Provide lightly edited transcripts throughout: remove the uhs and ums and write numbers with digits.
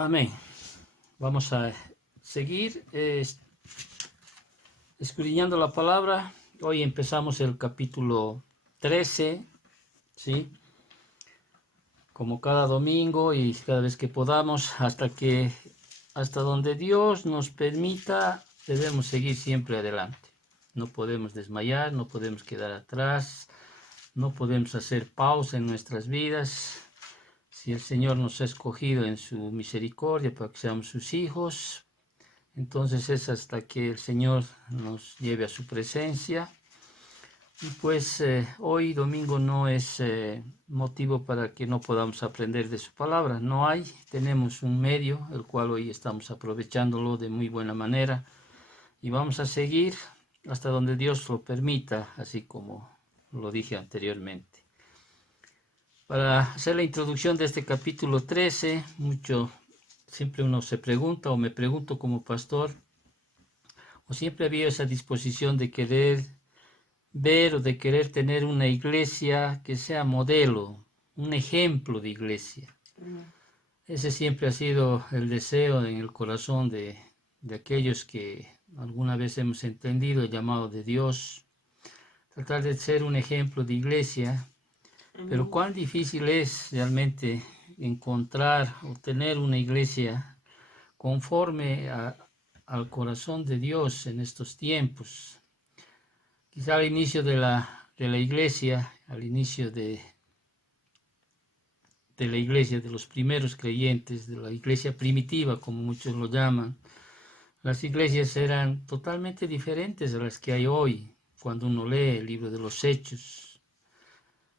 Amén. Vamos a seguir escudriñando la palabra. Hoy empezamos el capítulo 13, ¿sí? Como cada domingo y cada vez que podamos, hasta donde Dios nos permita, debemos seguir siempre adelante. No podemos desmayar, no podemos quedar atrás, no podemos hacer pausa en nuestras vidas. Si el Señor nos ha escogido en su misericordia para que seamos sus hijos, entonces es hasta que el Señor nos lleve a su presencia. Y pues hoy domingo no es motivo para que no podamos aprender de su palabra. No hay, tenemos un medio, el cual hoy estamos aprovechándolo de muy buena manera. Y vamos a seguir hasta donde Dios lo permita, así como lo dije anteriormente. Para hacer la introducción de este capítulo 13, siempre uno se pregunta, o me pregunto como pastor, o siempre había esa disposición de querer ver o de querer tener una iglesia que sea modelo, un ejemplo de iglesia. Ese siempre ha sido el deseo en el corazón de aquellos que alguna vez hemos entendido el llamado de Dios, tratar de ser un ejemplo de iglesia. Pero cuán difícil es realmente encontrar o tener una iglesia conforme al corazón de Dios en estos tiempos. Quizá al inicio de la iglesia, al inicio de la iglesia, de los primeros creyentes, de la iglesia primitiva, como muchos lo llaman, las iglesias eran totalmente diferentes a las que hay hoy, cuando uno lee el libro de los Hechos.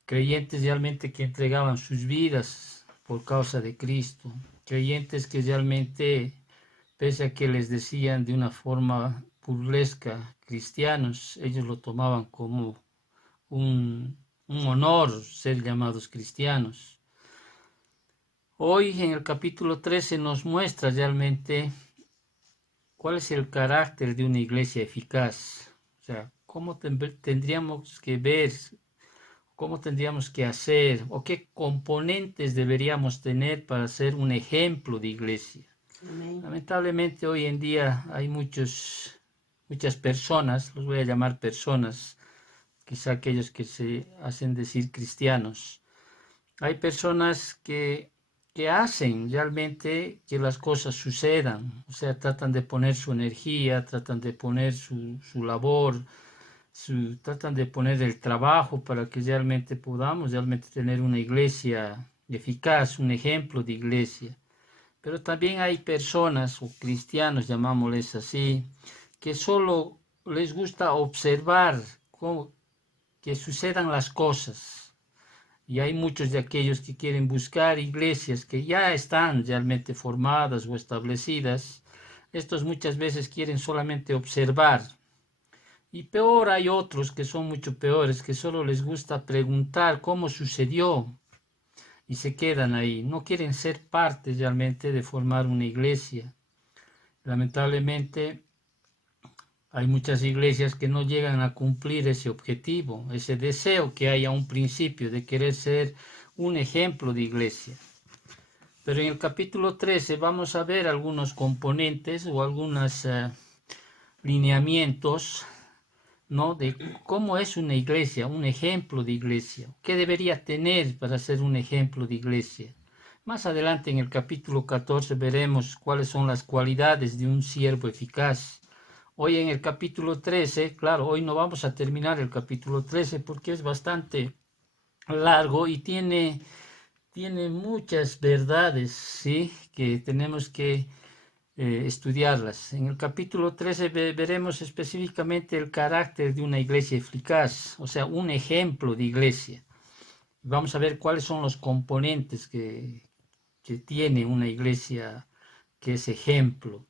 Creyentes realmente que entregaban sus vidas por causa de Cristo. Creyentes que realmente, pese a que les decían de una forma burlesca cristianos, ellos lo tomaban como un honor ser llamados cristianos. Hoy en el capítulo 13 nos muestra realmente cuál es el carácter de una iglesia eficaz. O sea, cómo tendríamos que ver, cómo tendríamos que hacer o qué componentes deberíamos tener para ser un ejemplo de iglesia. Amén. Lamentablemente hoy en día hay muchas personas, los voy a llamar personas, quizá aquellos que se hacen decir cristianos. Hay personas que hacen realmente que las cosas sucedan, o sea, tratan de poner su energía, tratan de poner su labor, tratan de poner el trabajo para que realmente podamos tener una iglesia eficaz, un ejemplo de iglesia. Pero también hay personas, o cristianos llamámosles así, que solo les gusta observar que sucedan las cosas. Y hay muchos de aquellos que quieren buscar iglesias que ya están realmente formadas o establecidas. Estos muchas veces quieren solamente observar. Y peor, hay otros que son mucho peores, que solo les gusta preguntar cómo sucedió y se quedan ahí. No quieren ser parte realmente de formar una iglesia. Lamentablemente, hay muchas iglesias que no llegan a cumplir ese objetivo, ese deseo que hay a un principio de querer ser un ejemplo de iglesia. Pero en el capítulo 13 vamos a ver algunos componentes o algunos lineamientos, ¿no?, de cómo es una iglesia, un ejemplo de iglesia, qué debería tener para ser un ejemplo de iglesia. Más adelante en el capítulo 14 veremos cuáles son las cualidades de un siervo eficaz. Hoy en el capítulo 13, claro, hoy no vamos a terminar el capítulo 13 porque es bastante largo y tiene muchas verdades, ¿sí?, que tenemos que estudiarlas. En el capítulo 13 veremos específicamente el carácter de una iglesia eficaz, o sea, un ejemplo de iglesia. Vamos a ver cuáles son los componentes que tiene una iglesia que es ejemplo.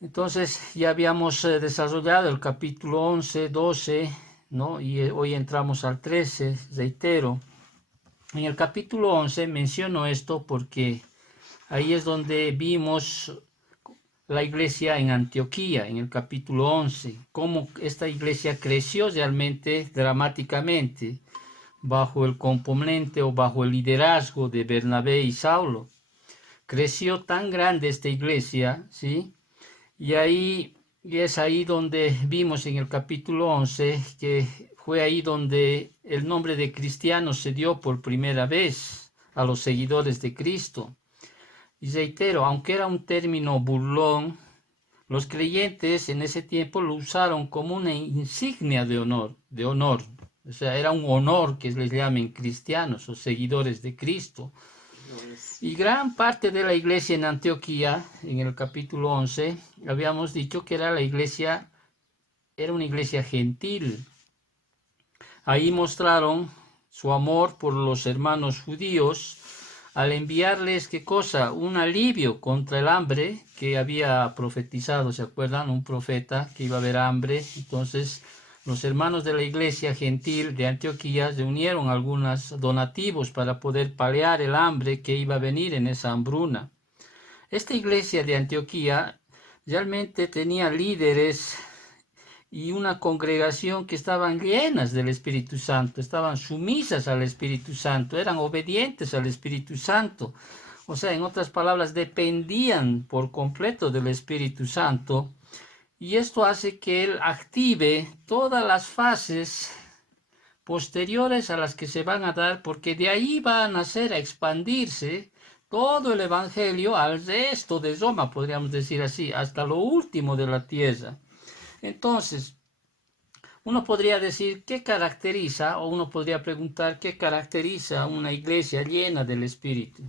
Entonces ya habíamos desarrollado el capítulo 11, 12, ¿no? Y hoy entramos al 13, reitero. En el capítulo 11 menciono esto porque ahí es donde vimos la iglesia en Antioquía, en el capítulo 11, cómo esta iglesia creció realmente dramáticamente bajo el componente o bajo el liderazgo de Bernabé y Saulo. creció tan grande esta iglesia, ¿sí? Y es ahí donde vimos en el capítulo 11 que fue ahí donde el nombre de cristiano se dio por primera vez a los seguidores de Cristo. Y reitero, aunque era un término burlón, los creyentes en ese tiempo lo usaron como una insignia de honor. O sea, era un honor que les llamen cristianos o seguidores de Cristo. Y gran parte de la iglesia en Antioquía, en el capítulo 11, habíamos dicho que era una iglesia gentil. Ahí mostraron su amor por los hermanos judíos al enviarles, ¿qué cosa? Un alivio contra el hambre que había profetizado, ¿se acuerdan? Un profeta que iba a haber hambre. Entonces, los hermanos de la iglesia gentil de Antioquía reunieron algunos donativos para poder paliar el hambre que iba a venir en esa hambruna. Esta iglesia de Antioquía realmente tenía líderes y una congregación que estaban llenas del Espíritu Santo, estaban sumisas al Espíritu Santo, eran obedientes al Espíritu Santo. O sea, en otras palabras, dependían por completo del Espíritu Santo. Y esto hace que Él active todas las fases posteriores a las que se van a dar, porque de ahí va a nacer, a expandirse todo el Evangelio al resto de Roma, podríamos decir así, hasta lo último de la tierra. Entonces, uno podría decir qué caracteriza, o uno podría preguntar qué caracteriza una iglesia llena del Espíritu.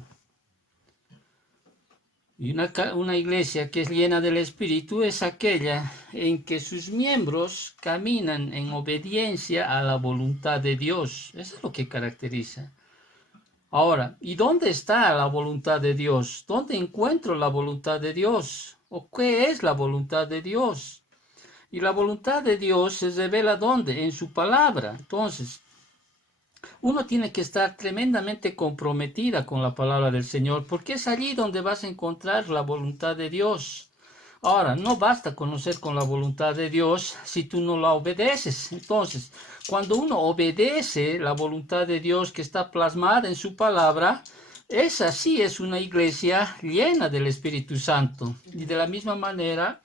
Y una iglesia que es llena del Espíritu es aquella en que sus miembros caminan en obediencia a la voluntad de Dios. Eso es lo que caracteriza. Ahora, ¿y dónde está la voluntad de Dios? ¿Dónde encuentro la voluntad de Dios? ¿O qué es la voluntad de Dios? Y la voluntad de Dios se revela ¿dónde? En su palabra. Entonces, uno tiene que estar tremendamente comprometida con la palabra del Señor, porque es allí donde vas a encontrar la voluntad de Dios. Ahora, no basta conocer con la voluntad de Dios si tú no la obedeces. Entonces, cuando uno obedece la voluntad de Dios que está plasmada en su palabra, esa sí es una iglesia llena del Espíritu Santo. Y de la misma manera,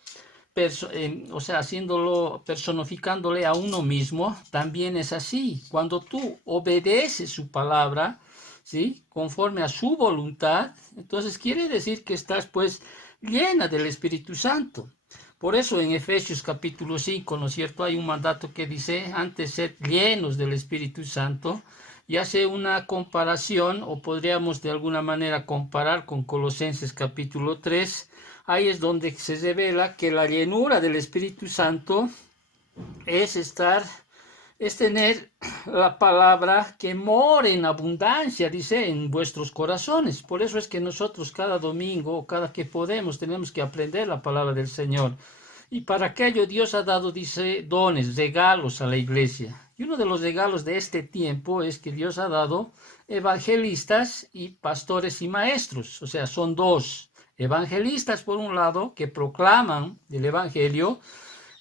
o sea, haciéndolo, personificándole a uno mismo, también es así. Cuando tú obedeces su palabra, ¿sí? Conforme a su voluntad, entonces quiere decir que estás pues llena del Espíritu Santo. Por eso en Efesios capítulo 5, ¿no es cierto? Hay un mandato que dice, antes sed llenos del Espíritu Santo, y hace una comparación, o podríamos de alguna manera comparar con Colosenses capítulo 3, ahí es donde se revela que la llenura del Espíritu Santo es tener la palabra que mora en abundancia, dice, en vuestros corazones. Por eso es que nosotros cada domingo o cada que podemos tenemos que aprender la palabra del Señor. Y para aquello Dios ha dado, dice, dones, regalos a la iglesia. Y uno de los regalos de este tiempo es que Dios ha dado evangelistas y pastores y maestros. O sea, son dos. Evangelistas, por un lado, que proclaman el Evangelio,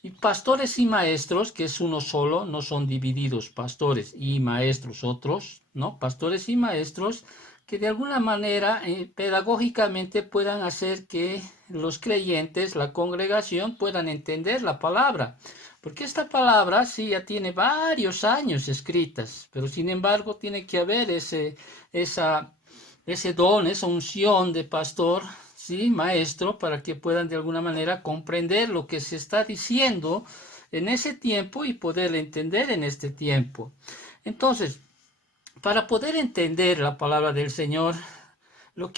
y pastores y maestros, que es uno solo, no son divididos, pastores y maestros otros, ¿no? Pastores y maestros que de alguna manera pedagógicamente puedan hacer que los creyentes, la congregación, puedan entender la palabra. Porque esta palabra sí ya tiene varios años escritas, pero sin embargo tiene que haber ese don, esa unción de pastor, ¿sí? Maestro, para que puedan de alguna manera comprender lo que se está diciendo en ese tiempo y poder entender en este tiempo. Entonces, para poder entender la palabra del Señor,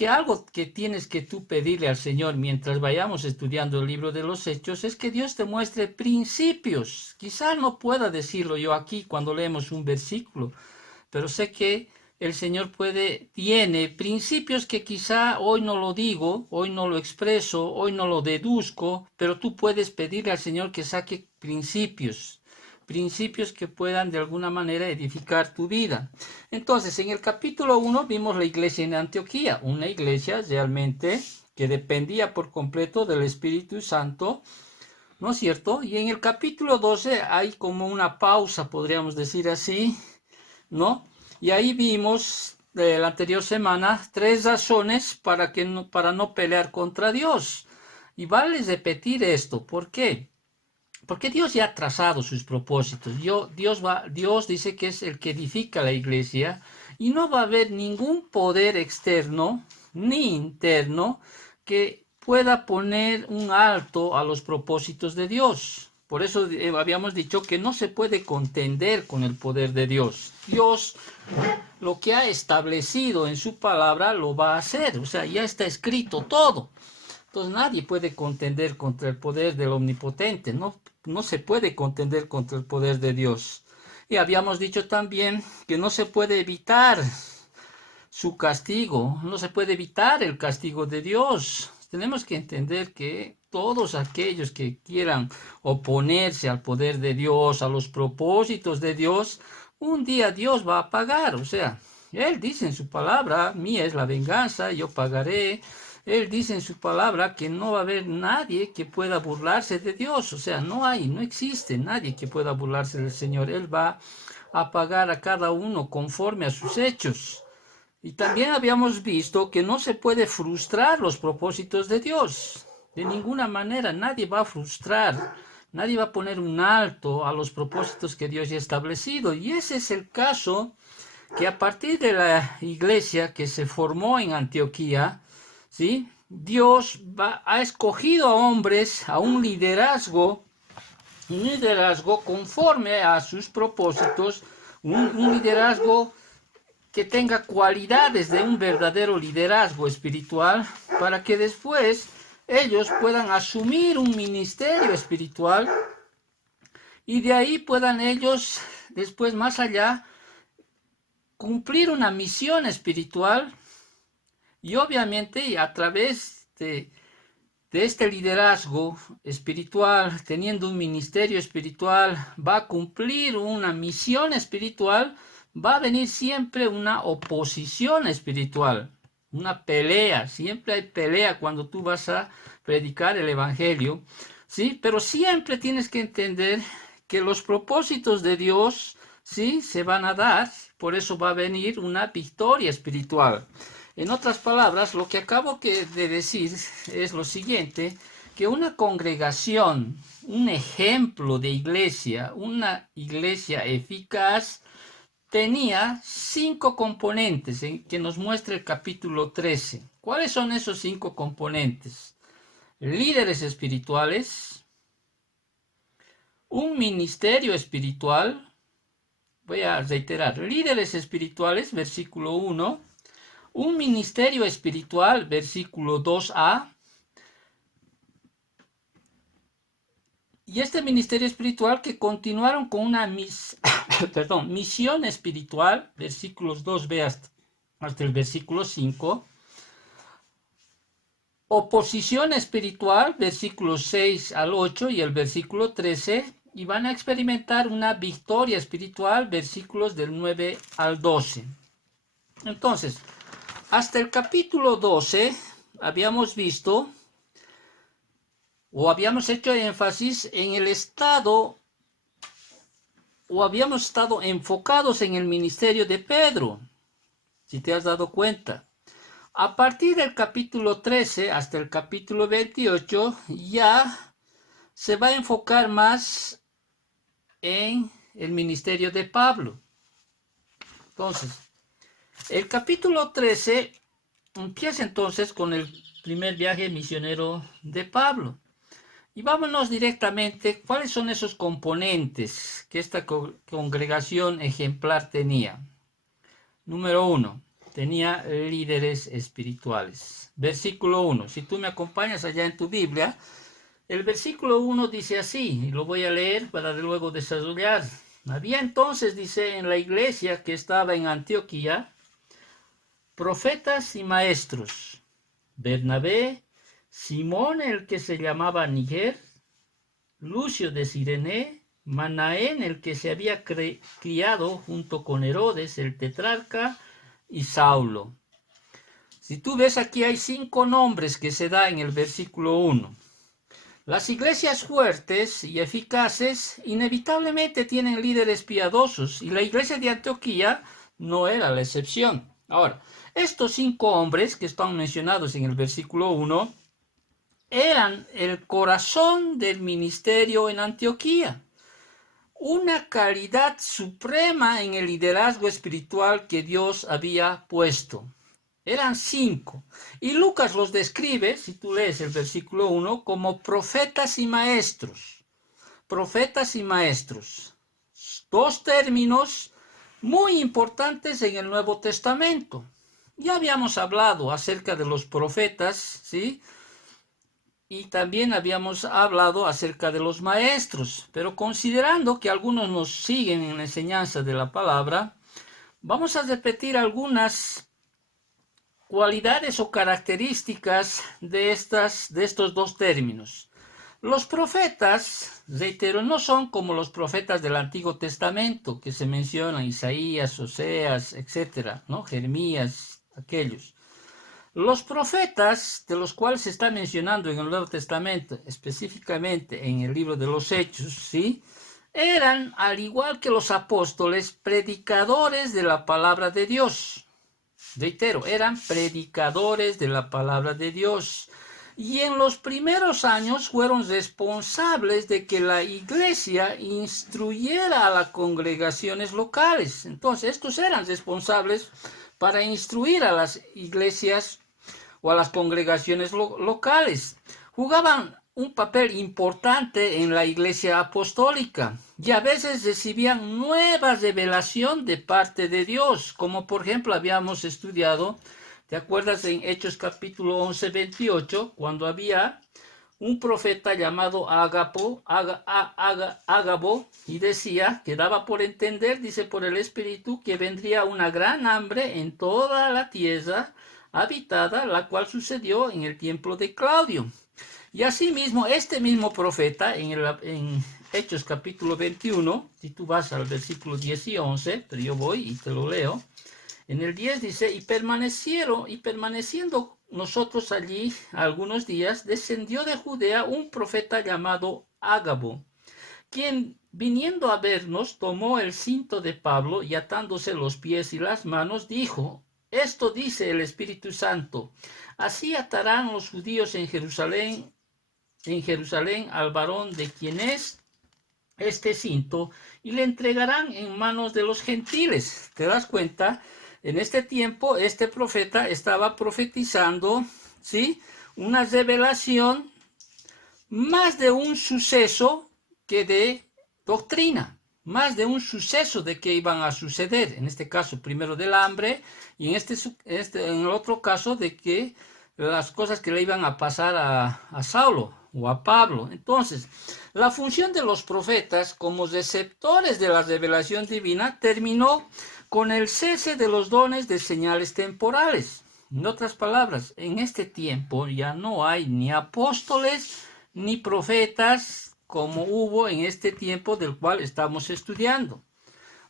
algo que tienes que tú pedirle al Señor mientras vayamos estudiando el libro de los Hechos es que Dios te muestre principios. Quizá no pueda decirlo yo aquí cuando leemos un versículo, pero sé que el Señor tiene principios que quizá hoy no lo digo, hoy no lo expreso, hoy no lo deduzco, pero tú puedes pedirle al Señor que saque principios que puedan de alguna manera edificar tu vida. Entonces, en el capítulo 1 vimos la iglesia en Antioquía, una iglesia realmente que dependía por completo del Espíritu Santo, ¿no es cierto? Y en el capítulo 12 hay como una pausa, podríamos decir así, ¿no? Y ahí vimos de la anterior semana, 3 razones para no pelear contra Dios. Y vale repetir esto. ¿Por qué? Porque Dios ya ha trazado sus propósitos. Dios dice que es el que edifica la iglesia y no va a haber ningún poder externo ni interno que pueda poner un alto a los propósitos de Dios. Por eso habíamos dicho que no se puede contender con el poder de Dios. Dios lo que ha establecido en su palabra lo va a hacer. O sea, ya está escrito todo. Entonces nadie puede contender contra el poder del Omnipotente, no se puede contender contra el poder de Dios. Y habíamos dicho también que no se puede evitar su castigo, no se puede evitar el castigo de Dios. Tenemos que entender que todos aquellos que quieran oponerse al poder de Dios, a los propósitos de Dios, un día Dios va a pagar. O sea, Él dice en su palabra, mía es la venganza, yo pagaré. Él dice en su palabra que no va a haber nadie que pueda burlarse de Dios. O sea, no existe nadie que pueda burlarse del Señor. Él va a pagar a cada uno conforme a sus hechos. Y también habíamos visto que no se puede frustrar los propósitos de Dios. De ninguna manera, nadie va a frustrar, nadie va a poner un alto a los propósitos que Dios ya ha establecido. Y ese es el caso que a partir de la iglesia que se formó en Antioquía, ¿sí? Dios ha escogido a hombres, a un liderazgo conforme a sus propósitos, un liderazgo que tenga cualidades de un verdadero liderazgo espiritual, para que después ellos puedan asumir un ministerio espiritual y de ahí puedan ellos, después más allá, cumplir una misión espiritual. Y obviamente a través de este liderazgo espiritual, teniendo un ministerio espiritual, va a cumplir una misión espiritual, va a venir siempre una oposición espiritual, una pelea. Siempre hay pelea cuando tú vas a predicar el evangelio, ¿sí? Pero siempre tienes que entender que los propósitos de Dios, ¿sí?, se van a dar. Por eso va a venir una victoria espiritual. En otras palabras, lo que acabo de decir es lo siguiente, que una congregación, un ejemplo de iglesia, una iglesia eficaz, tenía 5 componentes que nos muestra el capítulo 13. ¿Cuáles son esos 5 componentes? Líderes espirituales, un ministerio espiritual. Voy a reiterar, líderes espirituales, versículo 1, un ministerio espiritual, versículo 2a, y este ministerio espiritual que continuaron con una misión espiritual, versículos 2b hasta el versículo 5, oposición espiritual, versículos 6 al 8 y el versículo 13, y van a experimentar una victoria espiritual, versículos del 9 al 12. Entonces, hasta el capítulo 12 habíamos visto o habíamos hecho énfasis en el estado o habíamos estado enfocados en el ministerio de Pedro, si te has dado cuenta. A partir del capítulo 13 hasta el capítulo 28 ya se va a enfocar más en el ministerio de Pablo. Entonces, el capítulo 13 empieza entonces con el primer viaje misionero de Pablo. Y vámonos directamente, ¿cuáles son esos componentes que esta congregación ejemplar tenía? Número 1, tenía líderes espirituales. Versículo 1, si tú me acompañas allá en tu Biblia, el versículo 1 dice así, y lo voy a leer para luego desarrollar. Había entonces, dice, en la iglesia que estaba en Antioquía, profetas y maestros, Bernabé, Simón el que se llamaba Níger, Lucio de Cirene, Manaén el que se había criado junto con Herodes el tetrarca y Saulo. Si tú ves aquí hay 5 nombres que se da en el versículo 1. Las iglesias fuertes y eficaces inevitablemente tienen líderes piadosos y la iglesia de Antioquía no era la excepción. Ahora, estos 5 hombres que están mencionados en el versículo 1 eran el corazón del ministerio en Antioquía, una calidad suprema en el liderazgo espiritual que Dios había puesto. Eran 5. Y Lucas los describe, si tú lees el versículo 1, como profetas y maestros. Profetas y maestros. 2 términos muy importantes en el Nuevo Testamento. Ya habíamos hablado acerca de los profetas, ¿sí? Y también habíamos hablado acerca de los maestros. Pero considerando que algunos nos siguen en la enseñanza de la palabra, vamos a repetir algunas cualidades o características de estos 2 términos. Los profetas, reitero, no son como los profetas del Antiguo Testamento que se mencionan, Isaías, Oseas, etcétera, ¿no? Jeremías, aquellos. Los profetas de los cuales se está mencionando en el Nuevo Testamento, específicamente en el libro de los Hechos, ¿sí? Eran, al igual que los apóstoles, predicadores de la palabra de Dios. Reitero, eran predicadores de la palabra de Dios. Y en los primeros años fueron responsables de que la iglesia instruyera a las congregaciones locales. Entonces, estos eran responsables para instruir a las iglesias o a las congregaciones locales. Jugaban un papel importante en la iglesia apostólica y a veces recibían nueva revelación de parte de Dios, como por ejemplo habíamos estudiado, ¿te acuerdas en Hechos capítulo 11, 28, cuando había un profeta llamado Ágabo, y decía, que daba por entender, dice por el Espíritu, que vendría una gran hambre en toda la tierra habitada, la cual sucedió en el tiempo de Claudio. Y asimismo, este mismo profeta, en Hechos capítulo 21, si tú vas al versículo 10 y 11, pero yo voy y te lo leo, en el 10 dice, y permaneciendo nosotros allí algunos días, descendió de Judea un profeta llamado Ágabo, quien viniendo a vernos tomó el cinto de Pablo y atándose los pies y las manos, dijo, esto dice el Espíritu Santo, así atarán los judíos en Jerusalén al varón de quien es este cinto y le entregarán en manos de los gentiles. ¿Te das cuenta? En este tiempo, este profeta estaba profetizando, ¿sí? Una revelación más de un suceso que de doctrina, más de un suceso de que iban a suceder. En este caso, primero del hambre y en en el otro caso de que las cosas que le iban a pasar a Saulo o a Pablo. Entonces, la función de los profetas como receptores de la revelación divina terminó con el cese de los dones de señales temporales. En otras palabras, en este tiempo ya no hay ni apóstoles ni profetas como hubo en este tiempo del cual estamos estudiando.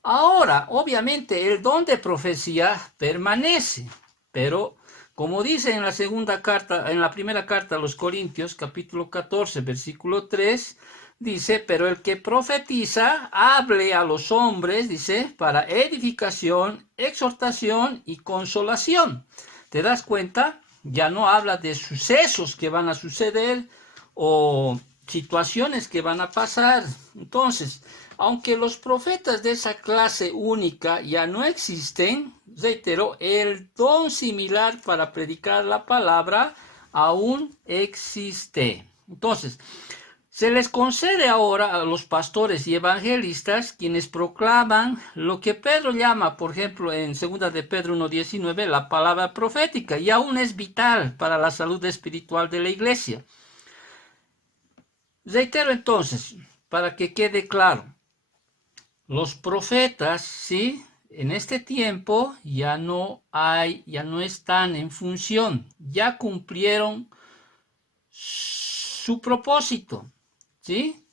Ahora, obviamente, el don de profecía permanece, pero como dice en la primera carta a los Corintios, capítulo 14, versículo 3, dice, pero el que profetiza, hable a los hombres, dice, para edificación, exhortación y consolación. ¿Te das cuenta? Ya no habla de sucesos que van a suceder o situaciones que van a pasar. Entonces, aunque los profetas de esa clase única ya no existen, reitero, el don similar para predicar la palabra aún existe. Entonces, se les concede ahora a los pastores y evangelistas quienes proclaman lo que Pedro llama, por ejemplo, en 2 de Pedro 1:19, la palabra profética, y aún es vital para la salud espiritual de la iglesia. Reitero entonces, para que quede claro, los profetas, ¿sí? En este tiempo ya no están en función, ya cumplieron su propósito, ¿sí?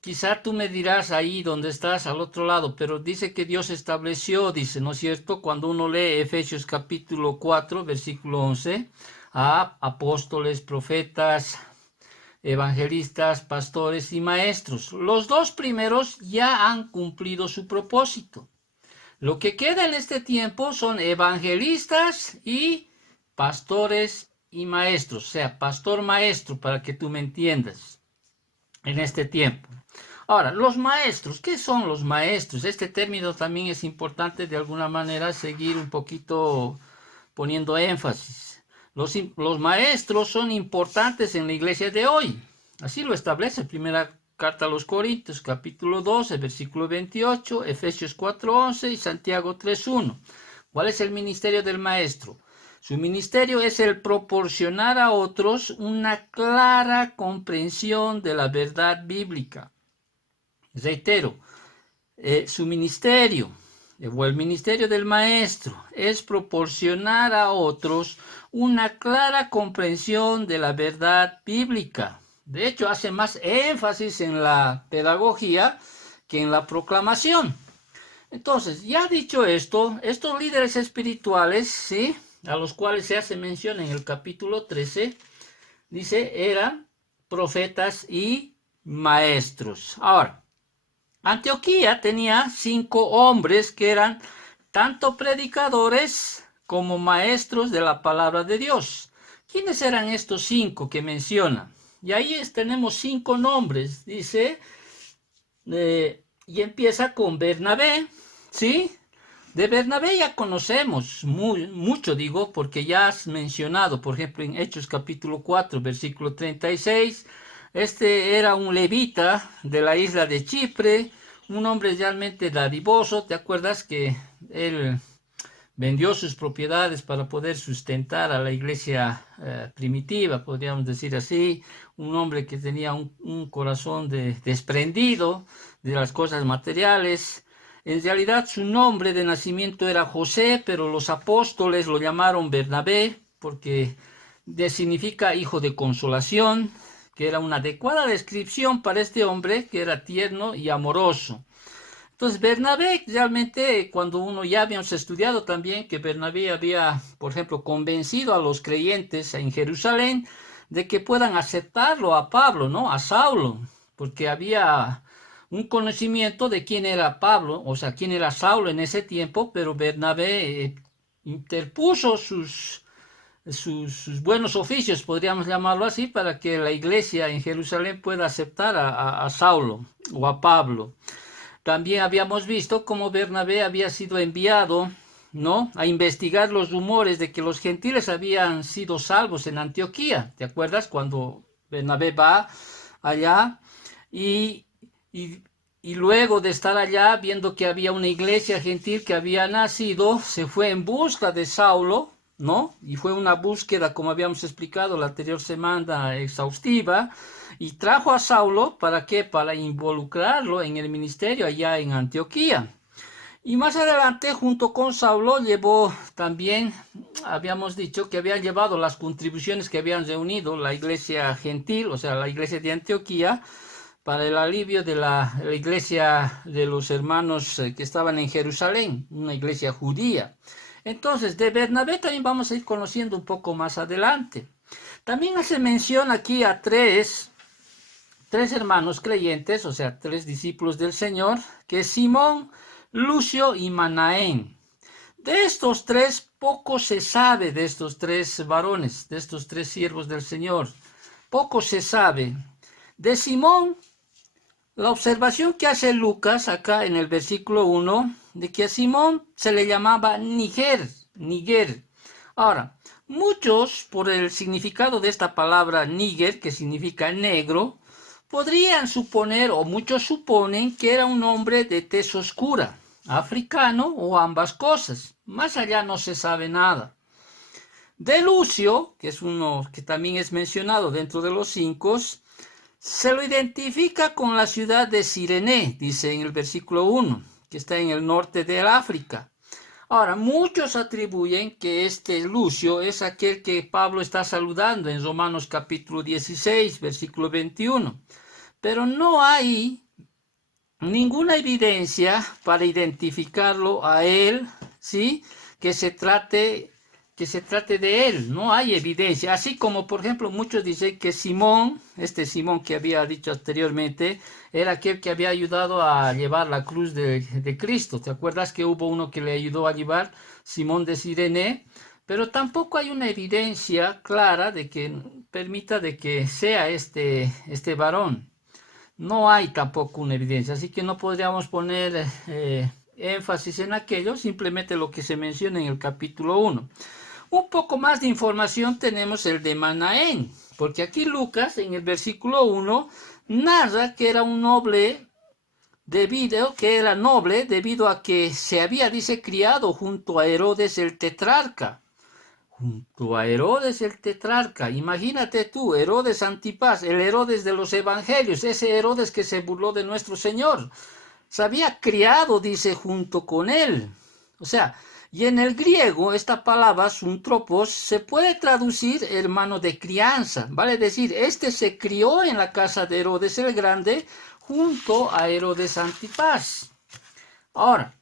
Quizá tú me dirás ahí donde estás al otro lado, pero dice que Dios estableció, dice, ¿no es cierto? Cuando uno lee Efesios capítulo 4, versículo 11, a apóstoles, profetas, evangelistas, pastores y maestros. Los 2 primeros ya han cumplido su propósito. Lo que queda en este tiempo son evangelistas y pastores y maestros, o sea, pastor maestro, para que tú me entiendas, en este tiempo. Ahora, los maestros, ¿qué son los maestros? Este término también es importante de alguna manera seguir un poquito poniendo énfasis. Los maestros son importantes en la iglesia de hoy. Así lo establece primera carta a los Corintios, capítulo 12, versículo 28, Efesios 4:11 y Santiago 3:1. ¿Cuál es el ministerio del maestro? Su ministerio es el proporcionar a otros una clara comprensión de la verdad bíblica. Reitero, su ministerio o el ministerio del maestro es proporcionar a otros una clara comprensión de la verdad bíblica. De hecho, hace más énfasis en la pedagogía que en la proclamación. Entonces, ya dicho esto, estos líderes espirituales, ¿sí?, a los cuales se hace mención en el capítulo 13, dice, eran profetas y maestros. Ahora, Antioquía tenía 5 hombres que eran tanto predicadores como maestros de la palabra de Dios. ¿Quiénes eran estos 5 que menciona? Y ahí tenemos 5 nombres, dice, y empieza con Bernabé, ¿sí? De Bernabé ya conocemos mucho, digo, porque ya has mencionado, por ejemplo, en Hechos capítulo 4, versículo 36, este era un levita de la isla de Chipre, un hombre realmente dadivoso. ¿Te acuerdas que él vendió sus propiedades para poder sustentar a la iglesia primitiva, podríamos decir así? Un hombre que tenía un corazón desprendido de las cosas materiales. En realidad su nombre de nacimiento era José, pero los apóstoles lo llamaron Bernabé porque significa hijo de consolación, que era una adecuada descripción para este hombre que era tierno y amoroso. Entonces Bernabé, realmente, cuando uno ya habíamos estudiado también que Bernabé había, por ejemplo, convencido a los creyentes en Jerusalén de que puedan aceptarlo a Pablo, ¿no? A Saulo, porque había un conocimiento de quién era Pablo, o sea, quién era Saulo en ese tiempo, pero Bernabé interpuso sus buenos oficios, podríamos llamarlo así, para que la iglesia en Jerusalén pueda aceptar a Saulo o a Pablo. También habíamos visto cómo Bernabé había sido enviado, ¿no?, a investigar los rumores de que los gentiles habían sido salvos en Antioquía. ¿Te acuerdas cuando Bernabé va allá y, y, y luego de estar allá, viendo que había una iglesia gentil que había nacido, se fue en busca de Saulo, ¿no? Y fue una búsqueda, como habíamos explicado la anterior semana, exhaustiva, y trajo a Saulo, ¿para qué? Para involucrarlo en el ministerio allá en Antioquía. Y más adelante, junto con Saulo, llevó también, habíamos dicho que habían llevado las contribuciones que habían reunido la iglesia gentil, o sea, la iglesia de Antioquía, para el alivio de la iglesia de los hermanos que estaban en Jerusalén, una iglesia judía. Entonces, de Bernabé también vamos a ir conociendo un poco más adelante. También hace mención aquí a tres hermanos creyentes, o sea, 3 discípulos del Señor, que es Simón, Lucio y Manaén. De estos 3, poco se sabe de estos 3 varones, de estos 3 siervos del Señor. Poco se sabe. De Simón, la observación que hace Lucas acá en el versículo 1, de que a Simón se le llamaba Niger. Ahora, muchos, por el significado de esta palabra Níger, que significa negro, podrían suponer, o muchos suponen, que era un hombre de tez oscura, africano o ambas cosas. Más allá no se sabe nada. De Lucio, que es uno que también es mencionado dentro de los 5, se lo identifica con la ciudad de Cirene, dice en el versículo 1, que está en el norte de África. Ahora, muchos atribuyen que este Lucio es aquel que Pablo está saludando en Romanos capítulo 16, versículo 21. Pero no hay ninguna evidencia para identificarlo a él, ¿sí?, que que se trate de él, no hay evidencia. Así como, por ejemplo, muchos dicen que Simón, este Simón que había dicho anteriormente, era aquel que había ayudado a llevar la cruz de Cristo. ¿Te acuerdas que hubo uno que le ayudó a llevar? Simón de Cirene. Pero tampoco hay una evidencia clara de que permita de que sea este varón. No hay tampoco una evidencia, así que no podríamos poner énfasis en aquello, simplemente lo que se menciona en el capítulo 1. Un poco más de información tenemos el de Manaén, porque aquí Lucas en el versículo 1 narra que era un noble que era noble debido a que se había, dice, criado junto a Herodes el tetrarca. Junto a Herodes el tetrarca, imagínate tú, Herodes Antipas, el Herodes de los evangelios, ese Herodes que se burló de nuestro Señor, se había criado, dice, junto con él. O sea, y en el griego esta palabra, suntropos, se puede traducir hermano de crianza, vale decir, este se crió en la casa de Herodes el Grande junto a Herodes Antipas. Ahora,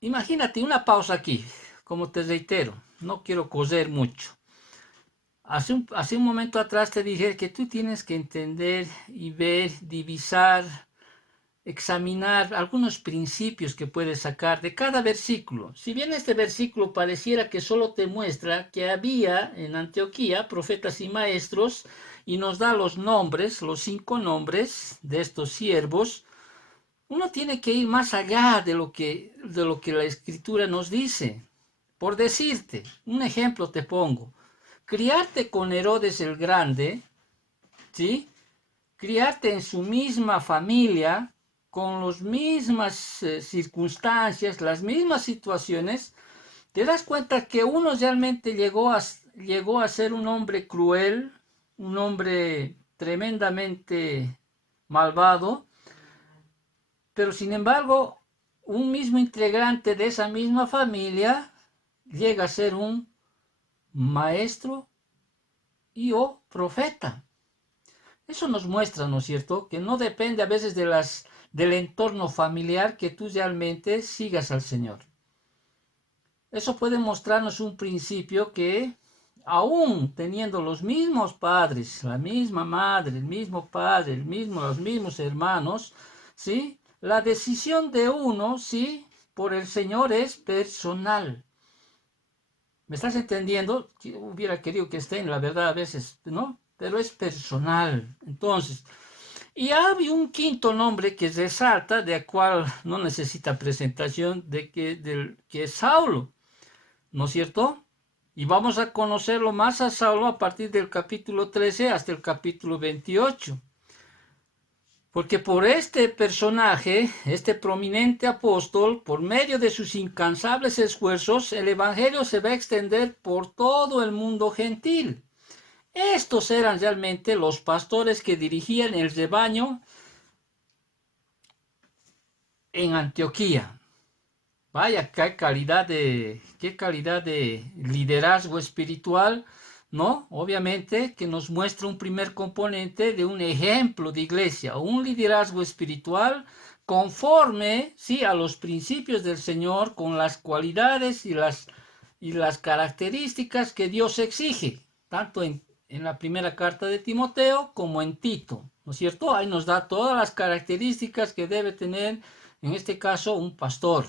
imagínate una pausa aquí, como te reitero, no quiero coser mucho. Hace un momento atrás te dije que tú tienes que entender y ver, divisar, examinar algunos principios que puedes sacar de cada versículo. Si bien este versículo pareciera que solo te muestra que había en Antioquía profetas y maestros y nos da los nombres, los 5 nombres de estos siervos, uno tiene que ir más allá de lo que la Escritura nos dice. Por decirte, un ejemplo te pongo. Criarte con Herodes el Grande, ¿sí? Criarte en su misma familia, con las mismas circunstancias, las mismas situaciones, te das cuenta que uno realmente llegó a ser un hombre cruel, un hombre tremendamente malvado, pero sin embargo, un mismo integrante de esa misma familia llega a ser un maestro y o profeta. Eso nos muestra, ¿no es cierto?, que no depende a veces del entorno familiar que tú realmente sigas al Señor. Eso puede mostrarnos un principio que, aún teniendo los mismos padres, la misma madre, el mismo padre, los mismos hermanos, ¿sí?, la decisión de uno, sí, por el Señor es personal. ¿Me estás entendiendo? Hubiera querido que esté en la verdad a veces, ¿no? Pero es personal. Entonces, y hay un quinto nombre que resalta, de cual no necesita presentación, que es Saulo, ¿no es cierto? Y vamos a conocerlo más a Saulo a partir del capítulo 13 hasta el capítulo 28. Porque por este personaje, este prominente apóstol, por medio de sus incansables esfuerzos, el evangelio se va a extender por todo el mundo gentil. Estos eran realmente los pastores que dirigían el rebaño en Antioquía. Vaya, qué calidad de liderazgo espiritual, ¿no? Obviamente que nos muestra un primer componente de un ejemplo de iglesia, un liderazgo espiritual conforme, sí, a los principios del Señor, con las cualidades y las características que Dios exige, tanto en la primera carta de Timoteo como en Tito, ¿no es cierto? Ahí nos da todas las características que debe tener, en este caso, un pastor.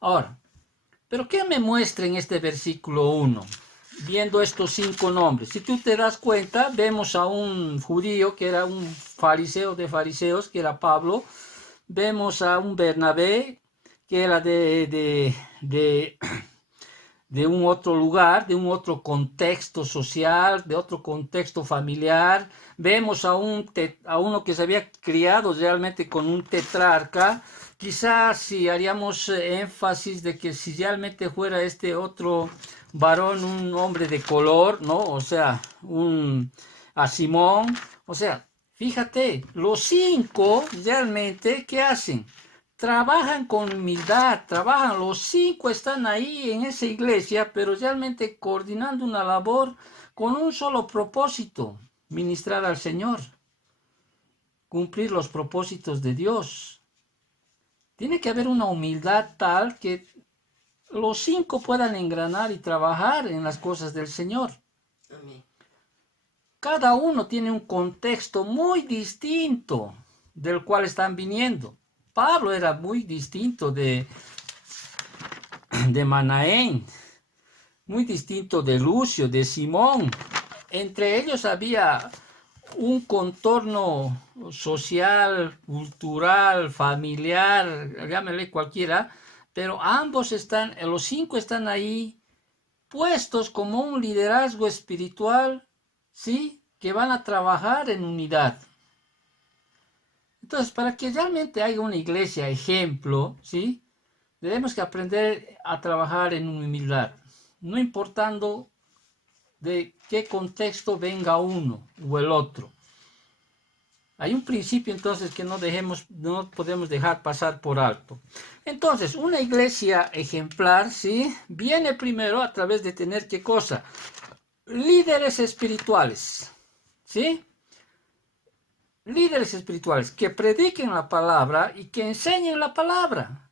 Ahora, ¿pero qué me muestra en este versículo 1? Viendo estos 5 nombres. Si tú te das cuenta, vemos a un judío que era un fariseo de fariseos, que era Pablo. Vemos a un Bernabé, que era de un otro lugar, de un otro contexto social, de otro contexto familiar. Vemos a uno que se había criado realmente con un tetrarca. Quizás si haríamos énfasis de que si realmente fuera este otro varón un hombre de color, ¿no? O sea, a Simón. O sea, fíjate, los 5 realmente, ¿qué hacen? Trabajan con humildad, los 5 están ahí en esa iglesia, pero realmente coordinando una labor con un solo propósito: ministrar al Señor, cumplir los propósitos de Dios. Tiene que haber una humildad tal que los 5 puedan engranar y trabajar en las cosas del Señor. Amén. Cada uno tiene un contexto muy distinto del cual están viniendo. Pablo era muy distinto de Manaén, muy distinto de Lucio, de Simón. Entre ellos había un contorno social, cultural, familiar, llámele cualquiera, pero ambos están, los 5 están ahí puestos como un liderazgo espiritual, ¿sí? Que van a trabajar en unidad. Entonces, para que realmente haya una iglesia ejemplo, ¿sí? Debemos que aprender a trabajar en humildad, no importando de qué contexto venga uno o el otro. Hay un principio entonces que no podemos dejar pasar por alto. Entonces, una iglesia ejemplar, ¿sí? Viene primero a través de tener ¿qué cosa? Líderes espirituales, ¿sí? Líderes espirituales que prediquen la palabra y que enseñen la palabra.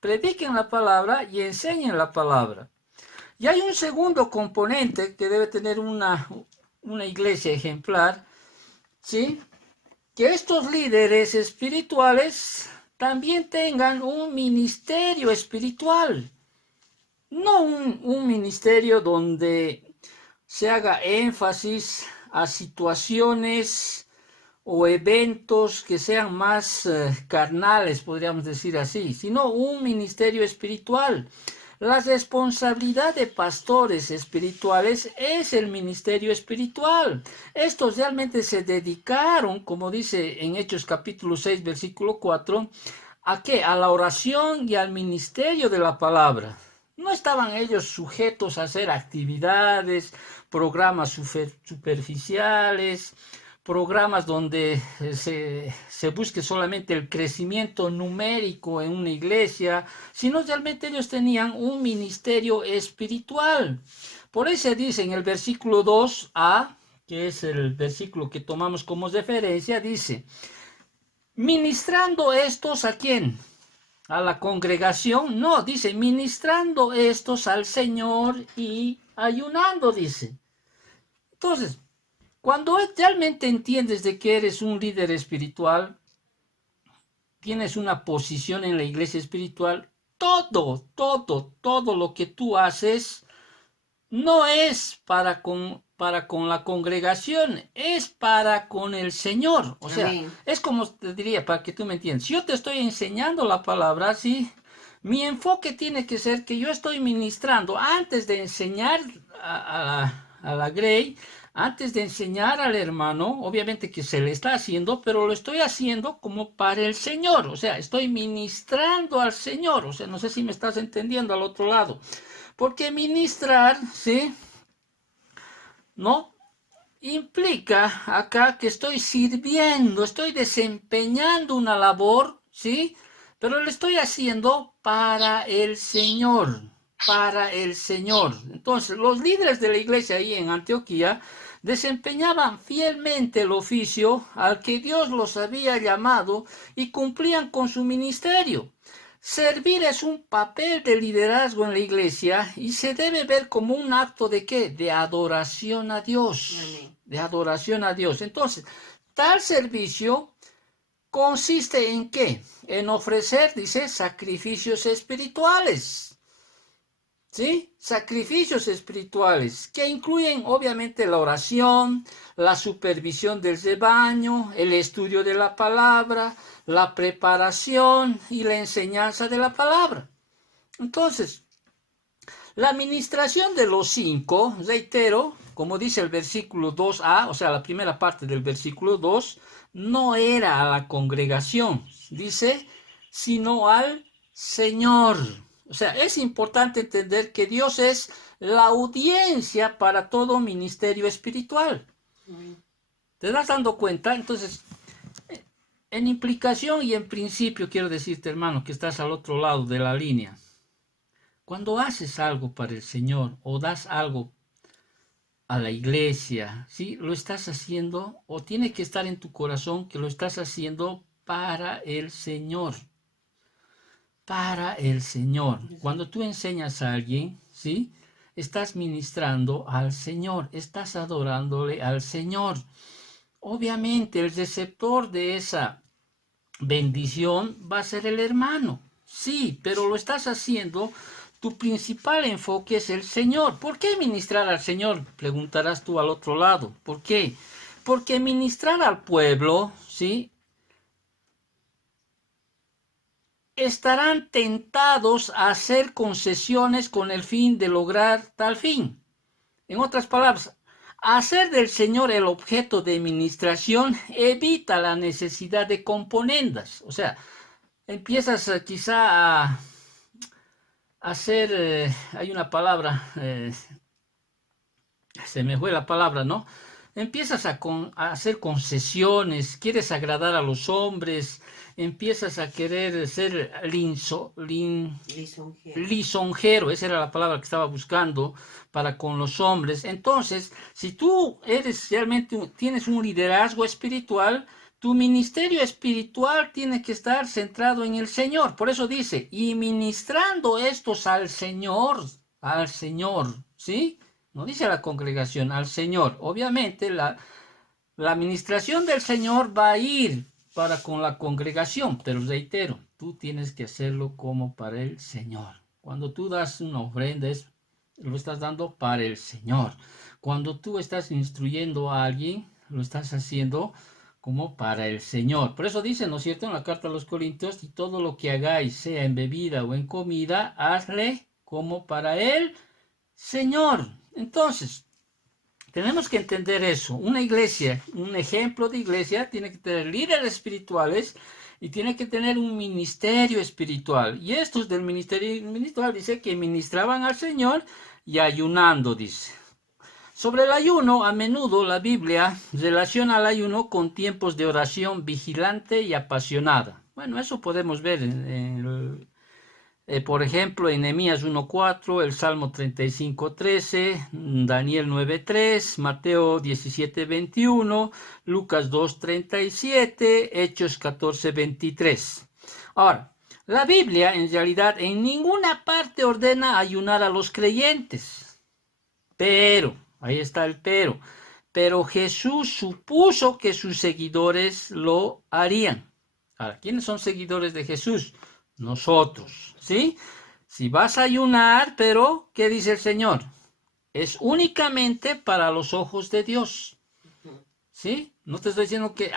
Prediquen la palabra y enseñen la palabra. Y hay un segundo componente que debe tener una iglesia ejemplar, ¿sí? Que estos líderes espirituales también tengan un ministerio espiritual, no un ministerio donde se haga énfasis a situaciones o eventos que sean más carnales, podríamos decir así, sino un ministerio espiritual. La responsabilidad de pastores espirituales es el ministerio espiritual. Estos realmente se dedicaron, como dice en Hechos capítulo 6, versículo 4, ¿a qué? A la oración y al ministerio de la palabra. No estaban ellos sujetos a hacer actividades, programas superficiales, programas donde se busque solamente el crecimiento numérico en una iglesia, sino realmente ellos tenían un ministerio espiritual. Por eso dice en el versículo 2a, que es el versículo que tomamos como referencia, dice, ministrando estos ¿a quién? A la congregación, no, dice, ministrando estos al Señor y ayunando, dice. Entonces, cuando realmente entiendes de que eres un líder espiritual, tienes una posición en la iglesia espiritual, todo lo que tú haces no es para con la congregación, es para con el Señor. O sea, Amén. es como te diría, para que tú me entiendas, si yo te estoy enseñando la palabra, sí, mi enfoque tiene que ser que yo estoy ministrando antes de enseñar a la Grey, antes de enseñar al hermano, obviamente que se le está haciendo, pero lo estoy haciendo como para el Señor, o sea, estoy ministrando al Señor, o sea, no sé si me estás entendiendo al otro lado, porque ministrar, ¿sí? ¿No? Implica acá que estoy sirviendo, estoy desempeñando una labor, ¿sí? Pero lo estoy haciendo para el Señor, para el Señor. Entonces, los líderes de la iglesia ahí en Antioquía desempeñaban fielmente el oficio al que Dios los había llamado y cumplían con su ministerio. Servir es un papel de liderazgo en la iglesia y se debe ver como un acto de ¿qué? De adoración a Dios. Amén. De adoración a Dios. Entonces, tal servicio consiste en ¿qué? En ofrecer, dice, sacrificios espirituales. ¿Sí? Sacrificios espirituales que incluyen obviamente la oración, la supervisión del rebaño, el estudio de la palabra, la preparación y la enseñanza de la palabra. Entonces, la administración de los 5, reitero, como dice el versículo 2a, o sea, la primera parte del versículo 2, no era a la congregación, dice, sino al Señor. O sea, es importante entender que Dios es la audiencia para todo ministerio espiritual. Amén. ¿Te das dando cuenta? Entonces, en implicación y en principio quiero decirte, hermano, que estás al otro lado de la línea. Cuando haces algo para el Señor o das algo a la iglesia, ¿sí? Lo estás haciendo o tiene que estar en tu corazón que lo estás haciendo para el Señor. para el Señor. Cuando tú enseñas a alguien, ¿sí? Estás ministrando al Señor, estás adorándole al Señor. Obviamente el receptor de esa bendición va a ser el hermano, sí, pero lo estás haciendo, tu principal enfoque es el Señor. ¿Por qué ministrar al Señor? Preguntarás tú al otro lado. ¿Por qué? Porque ministrar al pueblo, ¿sí? Estarán tentados a hacer concesiones con el fin de lograr tal fin. En otras palabras, hacer del Señor el objeto de ministración evita la necesidad de componendas. O sea, empiezas quizá a hacer, hay una palabra, se me fue la palabra, ¿no? Empiezas a hacer concesiones, quieres agradar a los hombres, empiezas a querer ser lisonjero, esa era la palabra que estaba buscando para con los hombres. Entonces, si tú eres realmente, tienes un liderazgo espiritual, tu ministerio espiritual tiene que estar centrado en el Señor. Por eso dice, y ministrando estos al Señor, ¿sí? No dice a la congregación, al Señor. Obviamente la administración del Señor va a ir para con la congregación, pero reitero, tú tienes que hacerlo como para el Señor. Cuando tú das una ofrenda, lo estás dando para el Señor. Cuando tú estás instruyendo a alguien, lo estás haciendo como para el Señor. Por eso dice, ¿no es cierto?, en la carta a los Corintios, y todo lo que hagáis, sea en bebida o en comida, hazle como para el Señor. Entonces, tenemos que entender eso. Una iglesia, un ejemplo de iglesia, tiene que tener líderes espirituales y tiene que tener un ministerio espiritual. Y estos del ministerio espiritual dice que ministraban al Señor y ayunando, dice. Sobre el ayuno, a menudo la Biblia relaciona al ayuno con tiempos de oración vigilante y apasionada. Bueno, eso podemos ver por ejemplo, en Nehemías 1:4, el Salmo 35:13, Daniel 9:3, Mateo 17:21, Lucas 2:37, Hechos 14:23. Ahora, la Biblia en realidad en ninguna parte ordena ayunar a los creyentes, pero, ahí está el pero Jesús supuso que sus seguidores lo harían. Ahora, ¿quiénes son seguidores de Jesús? Nosotros, ¿sí? Si vas a ayunar, pero, ¿qué dice el Señor? Es únicamente para los ojos de Dios, ¿sí? No te estoy diciendo que,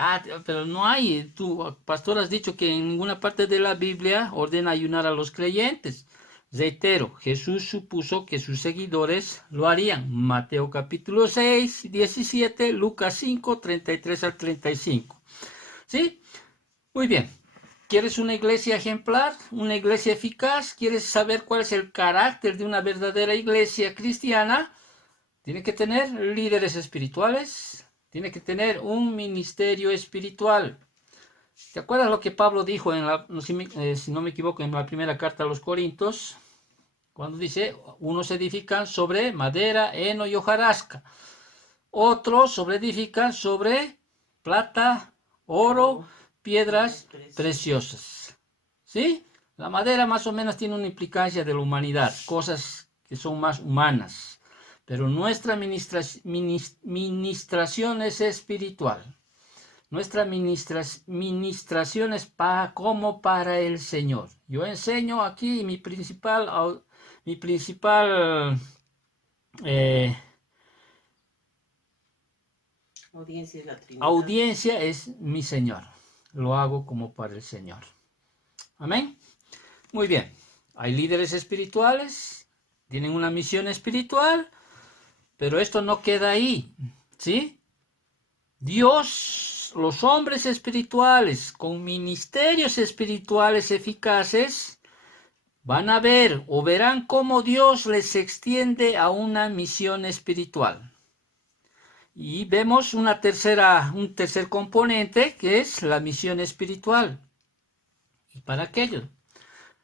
pero no hay, tú, pastor, has dicho que en ninguna parte de la Biblia ordena ayunar a los creyentes. Reitero, Jesús supuso que sus seguidores lo harían. Mateo capítulo 6, 17, Lucas 5, 33 al 35. ¿Sí? Muy bien. ¿Quieres una iglesia ejemplar? ¿Una iglesia eficaz? ¿Quieres saber cuál es el carácter de una verdadera iglesia cristiana? Tiene que tener líderes espirituales. Tiene que tener un ministerio espiritual. ¿Te acuerdas lo que Pablo dijo si no me equivoco, en la primera carta a los Corintios? Cuando dice, unos edifican sobre madera, heno y hojarasca. Otros edifican sobre plata, oro, piedras preciosas. ¿Sí? La madera más o menos tiene una implicancia de la humanidad, cosas que son más humanas. Pero nuestra ministración es espiritual. Nuestra ministración es como para el Señor. Yo enseño aquí mi principal audiencia es mi Señor. Lo hago como para el Señor. Amén. Muy bien. Hay líderes espirituales, tienen una misión espiritual, pero esto no queda ahí, ¿sí? Dios, los hombres espirituales con ministerios espirituales eficaces van a ver o verán cómo Dios les extiende a una misión espiritual. Y vemos un tercer componente que es la misión espiritual. Y para aquello,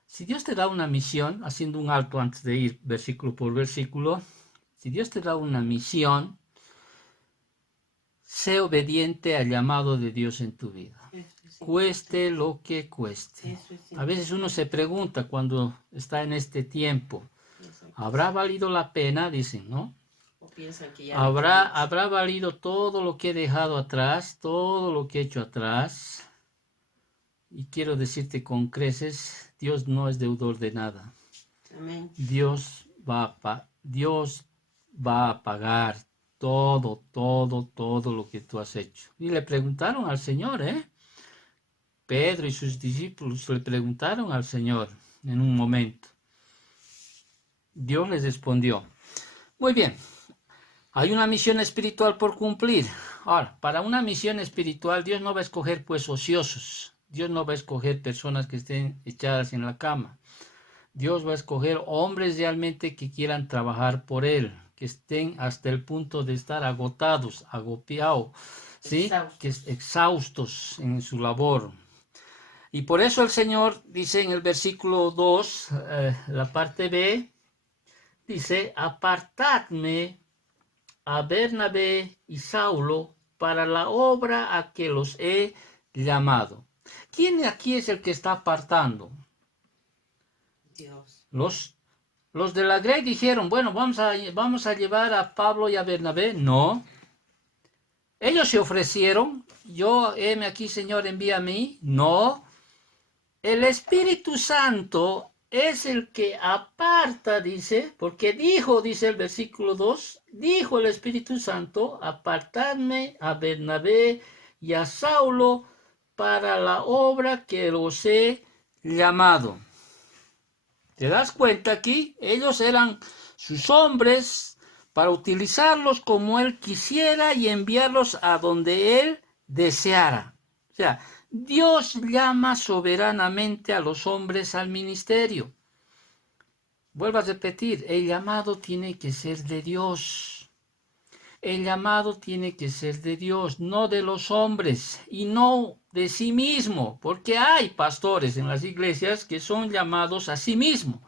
si Dios te da una misión, haciendo un alto antes de ir versículo por versículo, si Dios te da una misión, sé obediente al llamado de Dios en tu vida. Eso Cueste lo que cueste. es cierto. A veces uno se pregunta cuando está en este tiempo, Exacto. ¿habrá valido la pena? Dicen, ¿no? O piensan que ya lo han hecho. ¿Habrá valido todo lo que he dejado atrás, todo lo que he hecho atrás? Y quiero decirte con creces, Dios no es deudor de nada. Amén. Dios va a pagar todo lo que tú has hecho. Y le preguntaron al Señor, Pedro y sus discípulos le preguntaron al Señor en un momento. Dios les respondió. Muy bien, hay una misión espiritual por cumplir. Ahora, para una misión espiritual, Dios no va a escoger pues ociosos. Dios no va a escoger personas que estén echadas en la cama. Dios va a escoger hombres realmente que quieran trabajar por Él, que estén hasta el punto de estar agotados, agopiados, ¿sí? Exhaustos en su labor. Y por eso el Señor dice en el versículo 2, la parte B, dice, apartadme a Bernabé y Saulo para la obra a que los he llamado. ¿Quién aquí es el que está apartando? Dios. Los de la Grey dijeron, bueno, vamos a llevar a Pablo y a Bernabé. No. Ellos se ofrecieron, heme aquí, Señor, envía a mí. No. El Espíritu Santo es el que aparta, dice, porque dice el versículo 2, dijo el Espíritu Santo, apartadme a Bernabé y a Saulo para la obra que los he llamado. ¿Te das cuenta aquí? Ellos eran sus hombres para utilizarlos como Él quisiera y enviarlos a donde Él deseara. O sea, Dios llama soberanamente a los hombres al ministerio. Vuelvo a repetir, el llamado tiene que ser de Dios. El llamado tiene que ser de Dios, no de los hombres y no de sí mismo, porque hay pastores en las iglesias que son llamados a sí mismos.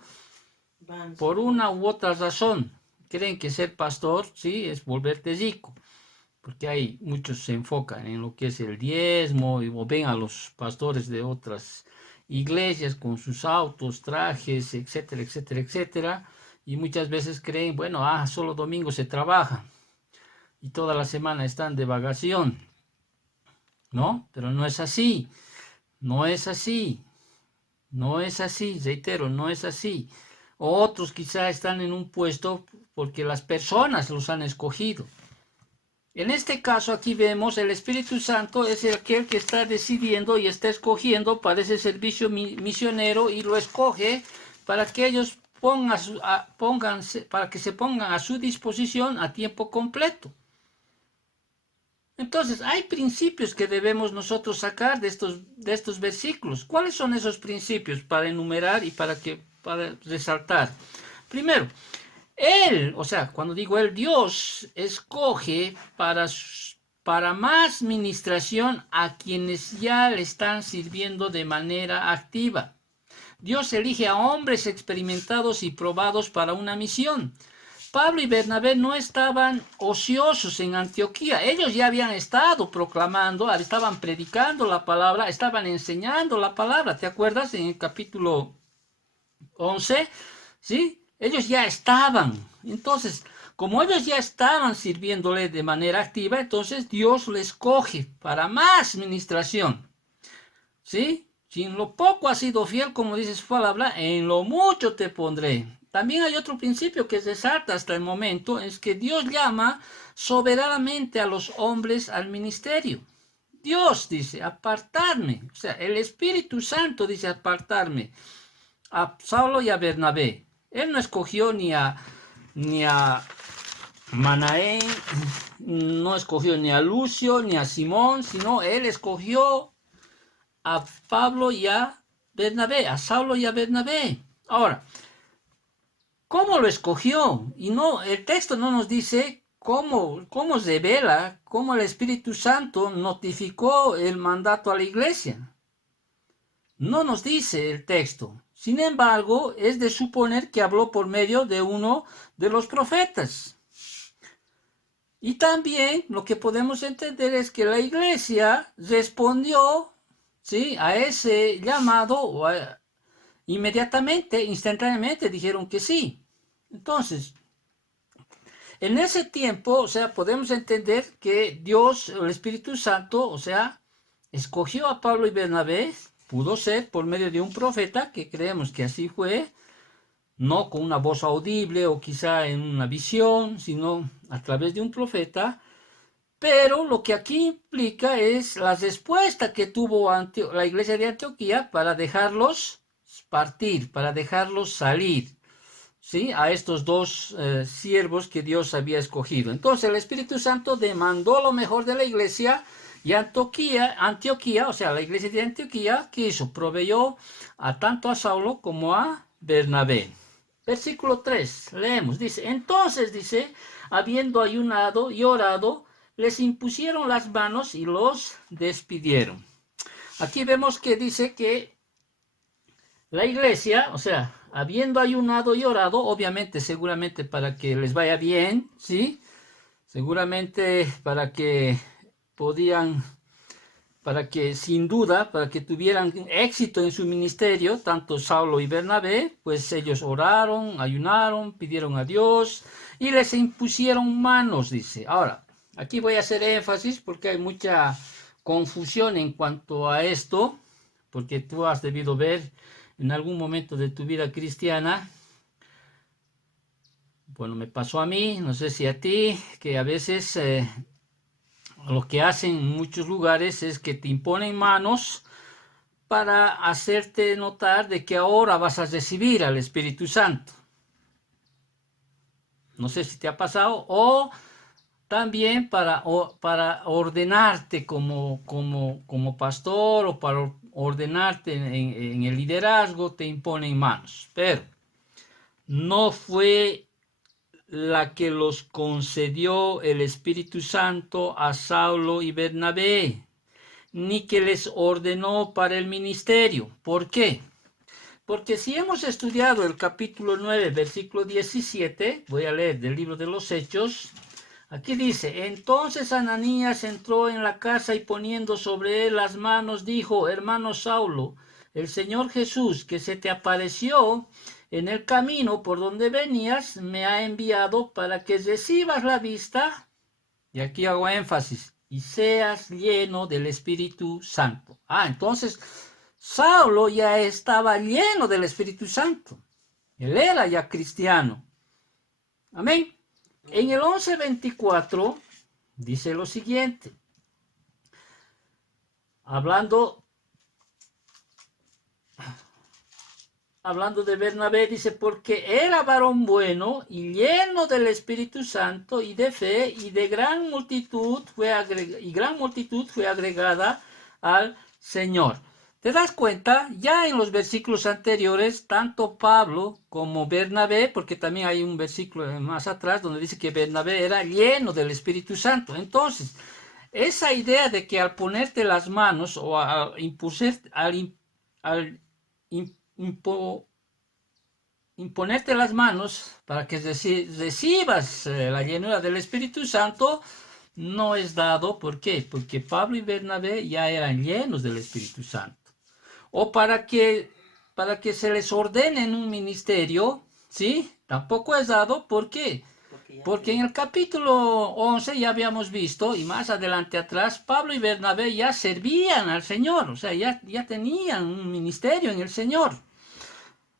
Por una u otra razón, creen que ser pastor, sí, es volverte rico. Porque hay muchos se enfocan en lo que es el diezmo, o ven a los pastores de otras iglesias con sus autos, trajes, etcétera, etcétera, etcétera, y muchas veces creen, bueno, solo domingo se trabaja y toda la semana están de vacación, ¿no? Pero no es así, no es así, no es así, reitero, no es así. O otros quizá están en un puesto porque las personas los han escogido. En este caso aquí vemos el Espíritu Santo es aquel que está decidiendo y está escogiendo para ese servicio misionero y lo escoge para que ellos para que se pongan a su disposición a tiempo completo. Entonces, hay principios que debemos nosotros sacar de estos versículos. ¿Cuáles son esos principios para enumerar y para resaltar? Primero, Él, o sea, cuando digo Él, Dios escoge para más ministración a quienes ya le están sirviendo de manera activa. Dios elige a hombres experimentados y probados para una misión. Pablo y Bernabé no estaban ociosos en Antioquía, ellos ya habían estado proclamando, estaban predicando la palabra, estaban enseñando la palabra. ¿Te acuerdas en el capítulo 11? ¿Sí? Ellos ya estaban. Entonces, como ellos ya estaban sirviéndole de manera activa, entonces Dios les coge para más ministración. ¿Sí? Si en lo poco has sido fiel, como dice su palabra, en lo mucho te pondré. También hay otro principio que resalta hasta el momento, es que Dios llama soberanamente a los hombres al ministerio. Dios dice, apartarme. O sea, el Espíritu Santo dice apartarme a Saulo y a Bernabé. Él no escogió ni a Manaén, no escogió ni a Lucio, ni a Simón, sino él escogió a Pablo y a Bernabé, a Saulo y a Bernabé. Ahora, ¿cómo lo escogió? Y no, el texto no nos dice cómo revela, cómo el Espíritu Santo notificó el mandato a la iglesia. No nos dice el texto. Sin embargo, es de suponer que habló por medio de uno de los profetas. Y también lo que podemos entender es que la iglesia respondió, ¿sí?, a ese llamado, inmediatamente, instantáneamente dijeron que sí. Entonces, en ese tiempo, o sea, podemos entender que Dios, el Espíritu Santo, o sea, escogió a Pablo y Bernabé, pudo ser por medio de un profeta, que creemos que así fue, no con una voz audible o quizá en una visión, sino a través de un profeta. Pero lo que aquí implica es la respuesta que tuvo la iglesia de Antioquía para dejarlos partir, para dejarlos salir, ¿sí?, a estos dos siervos que Dios había escogido. Entonces el Espíritu Santo demandó lo mejor de la iglesia, y Antioquía, o sea, la iglesia de Antioquía, ¿qué hizo? Proveyó tanto a Saulo como a Bernabé. Versículo 3, leemos, dice, entonces, dice, habiendo ayunado y orado, les impusieron las manos y los despidieron. Aquí vemos que dice que la iglesia, o sea, habiendo ayunado y orado, obviamente, seguramente para que les vaya bien, ¿sí? Seguramente para que sin duda, para que tuvieran éxito en su ministerio, tanto Saulo y Bernabé, pues ellos oraron, ayunaron, pidieron a Dios y les impusieron manos, dice. Ahora, aquí voy a hacer énfasis porque hay mucha confusión en cuanto a esto, porque tú has debido ver en algún momento de tu vida cristiana, bueno, me pasó a mí, no sé si a ti, que a veces lo que hacen en muchos lugares es que te imponen manos para hacerte notar de que ahora vas a recibir al Espíritu Santo. No sé si te ha pasado, o también para ordenarte como pastor, o para ordenarte en el liderazgo, te imponen manos. Pero no fue la que los concedió el Espíritu Santo a Saulo y Bernabé, ni que les ordenó para el ministerio. ¿Por qué? Porque si hemos estudiado el capítulo 9, versículo 17, voy a leer del libro de los Hechos, aquí dice, entonces Ananías entró en la casa y poniendo sobre él las manos, dijo, hermano Saulo, el Señor Jesús, que se te apareció en el camino por donde venías, me ha enviado para que recibas la vista, y aquí hago énfasis, y seas lleno del Espíritu Santo. Entonces Saulo ya estaba lleno del Espíritu Santo. Él era ya cristiano. Amén. En el 11:24 dice lo siguiente, hablando de Bernabé, dice, porque era varón bueno y lleno del Espíritu Santo y de fe, y gran multitud fue agregada al Señor. ¿Te das cuenta? Ya en los versículos anteriores, tanto Pablo como Bernabé, porque también hay un versículo más atrás donde dice que Bernabé era lleno del Espíritu Santo. Entonces, esa idea de que al ponerte las manos o al imponerte las manos para que recibas la llenura del Espíritu Santo, no es dado. ¿Por qué? Porque Pablo y Bernabé ya eran llenos del Espíritu Santo. O para que se les ordene en un ministerio, ¿sí? Tampoco es dado. ¿Por qué? Porque en el capítulo 11 ya habíamos visto, y más adelante atrás, Pablo y Bernabé ya servían al Señor, o sea, ya tenían un ministerio en el Señor.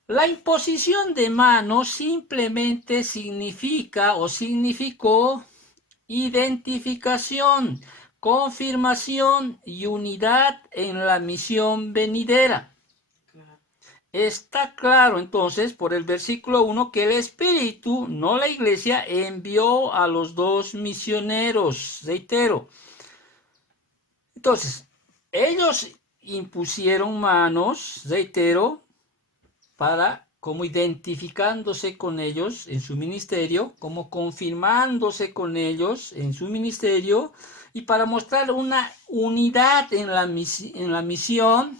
La imposición de manos simplemente significó identificación, confirmación y unidad en la misión venidera. Está claro entonces por el versículo 1 que el Espíritu, no la iglesia, envió a los dos misioneros, reitero. Entonces, ellos impusieron manos, reitero, como identificándose con ellos en su ministerio, como confirmándose con ellos en su ministerio, y para mostrar una unidad en la misión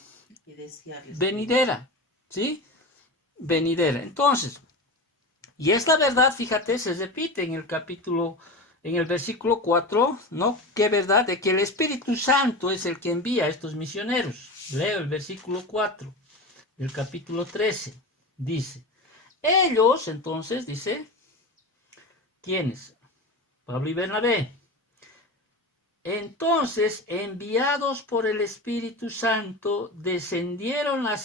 venidera, ¿sí? Venidera. Entonces, y esta verdad, fíjate, se repite en en el versículo 4, ¿no? Que verdad de que el Espíritu Santo es el que envía a estos misioneros. Leo el versículo 4 del capítulo 13. Dice, ellos, entonces, dice, ¿quiénes? Pablo y Bernabé. Entonces, enviados por el Espíritu Santo, descendieron a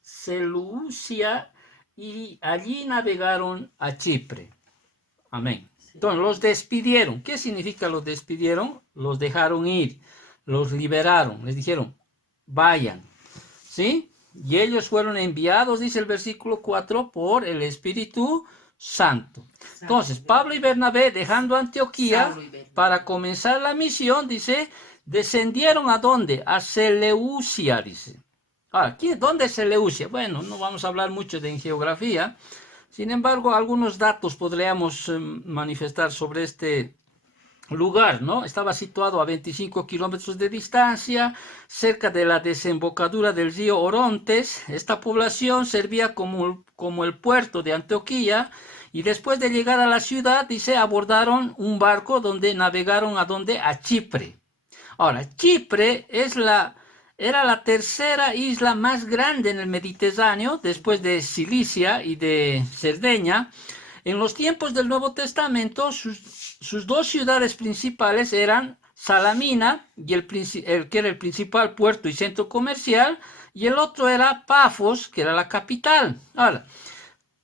Seleucia y allí navegaron a Chipre. Amén. Entonces, los despidieron. ¿Qué significa los despidieron? Los dejaron ir, los liberaron, les dijeron, vayan. ¿Sí? Y ellos fueron enviados, dice el versículo 4, por el Espíritu Santo. Entonces, Pablo y Bernabé, dejando Antioquía para comenzar la misión, dice, descendieron ¿a dónde? A Seleucia, dice. Ahora, ¿dónde es Seleucia? Bueno, no vamos a hablar mucho de geografía. Sin embargo, algunos datos podríamos manifestar sobre este lugar, ¿no? Estaba situado a 25 kilómetros de distancia, cerca de la desembocadura del río Orontes. Esta población servía como el puerto de Antioquía y después de llegar a la ciudad, dice, abordaron un barco donde navegaron ¿a dónde? A Chipre. Ahora, Chipre era la tercera isla más grande en el Mediterráneo, después de Cilicia y de Cerdeña. En los tiempos del Nuevo Testamento, sus dos ciudades principales eran Salamina, que era el principal puerto y centro comercial, y el otro era Pafos, que era la capital. Ahora,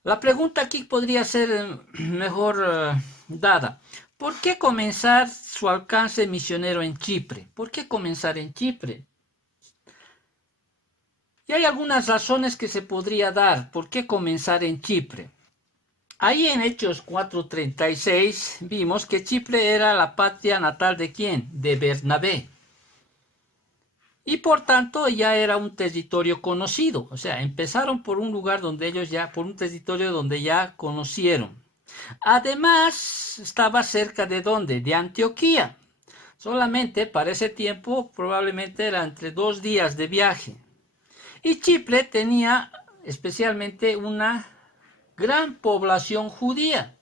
la pregunta aquí podría ser mejor dada. ¿Por qué comenzar su alcance misionero en Chipre? ¿Por qué comenzar en Chipre? Y hay algunas razones que se podría dar. ¿Por qué comenzar en Chipre? Ahí en Hechos 4:36 vimos que Chipre era la patria natal ¿de quién? De Bernabé. Y por tanto ya era un territorio conocido. O sea, empezaron por un lugar donde por un territorio donde ya conocieron. Además, estaba cerca ¿de dónde? De Antioquía. Solamente para ese tiempo probablemente era entre 2 días de viaje. Y Chipre tenía especialmente una gran población judía.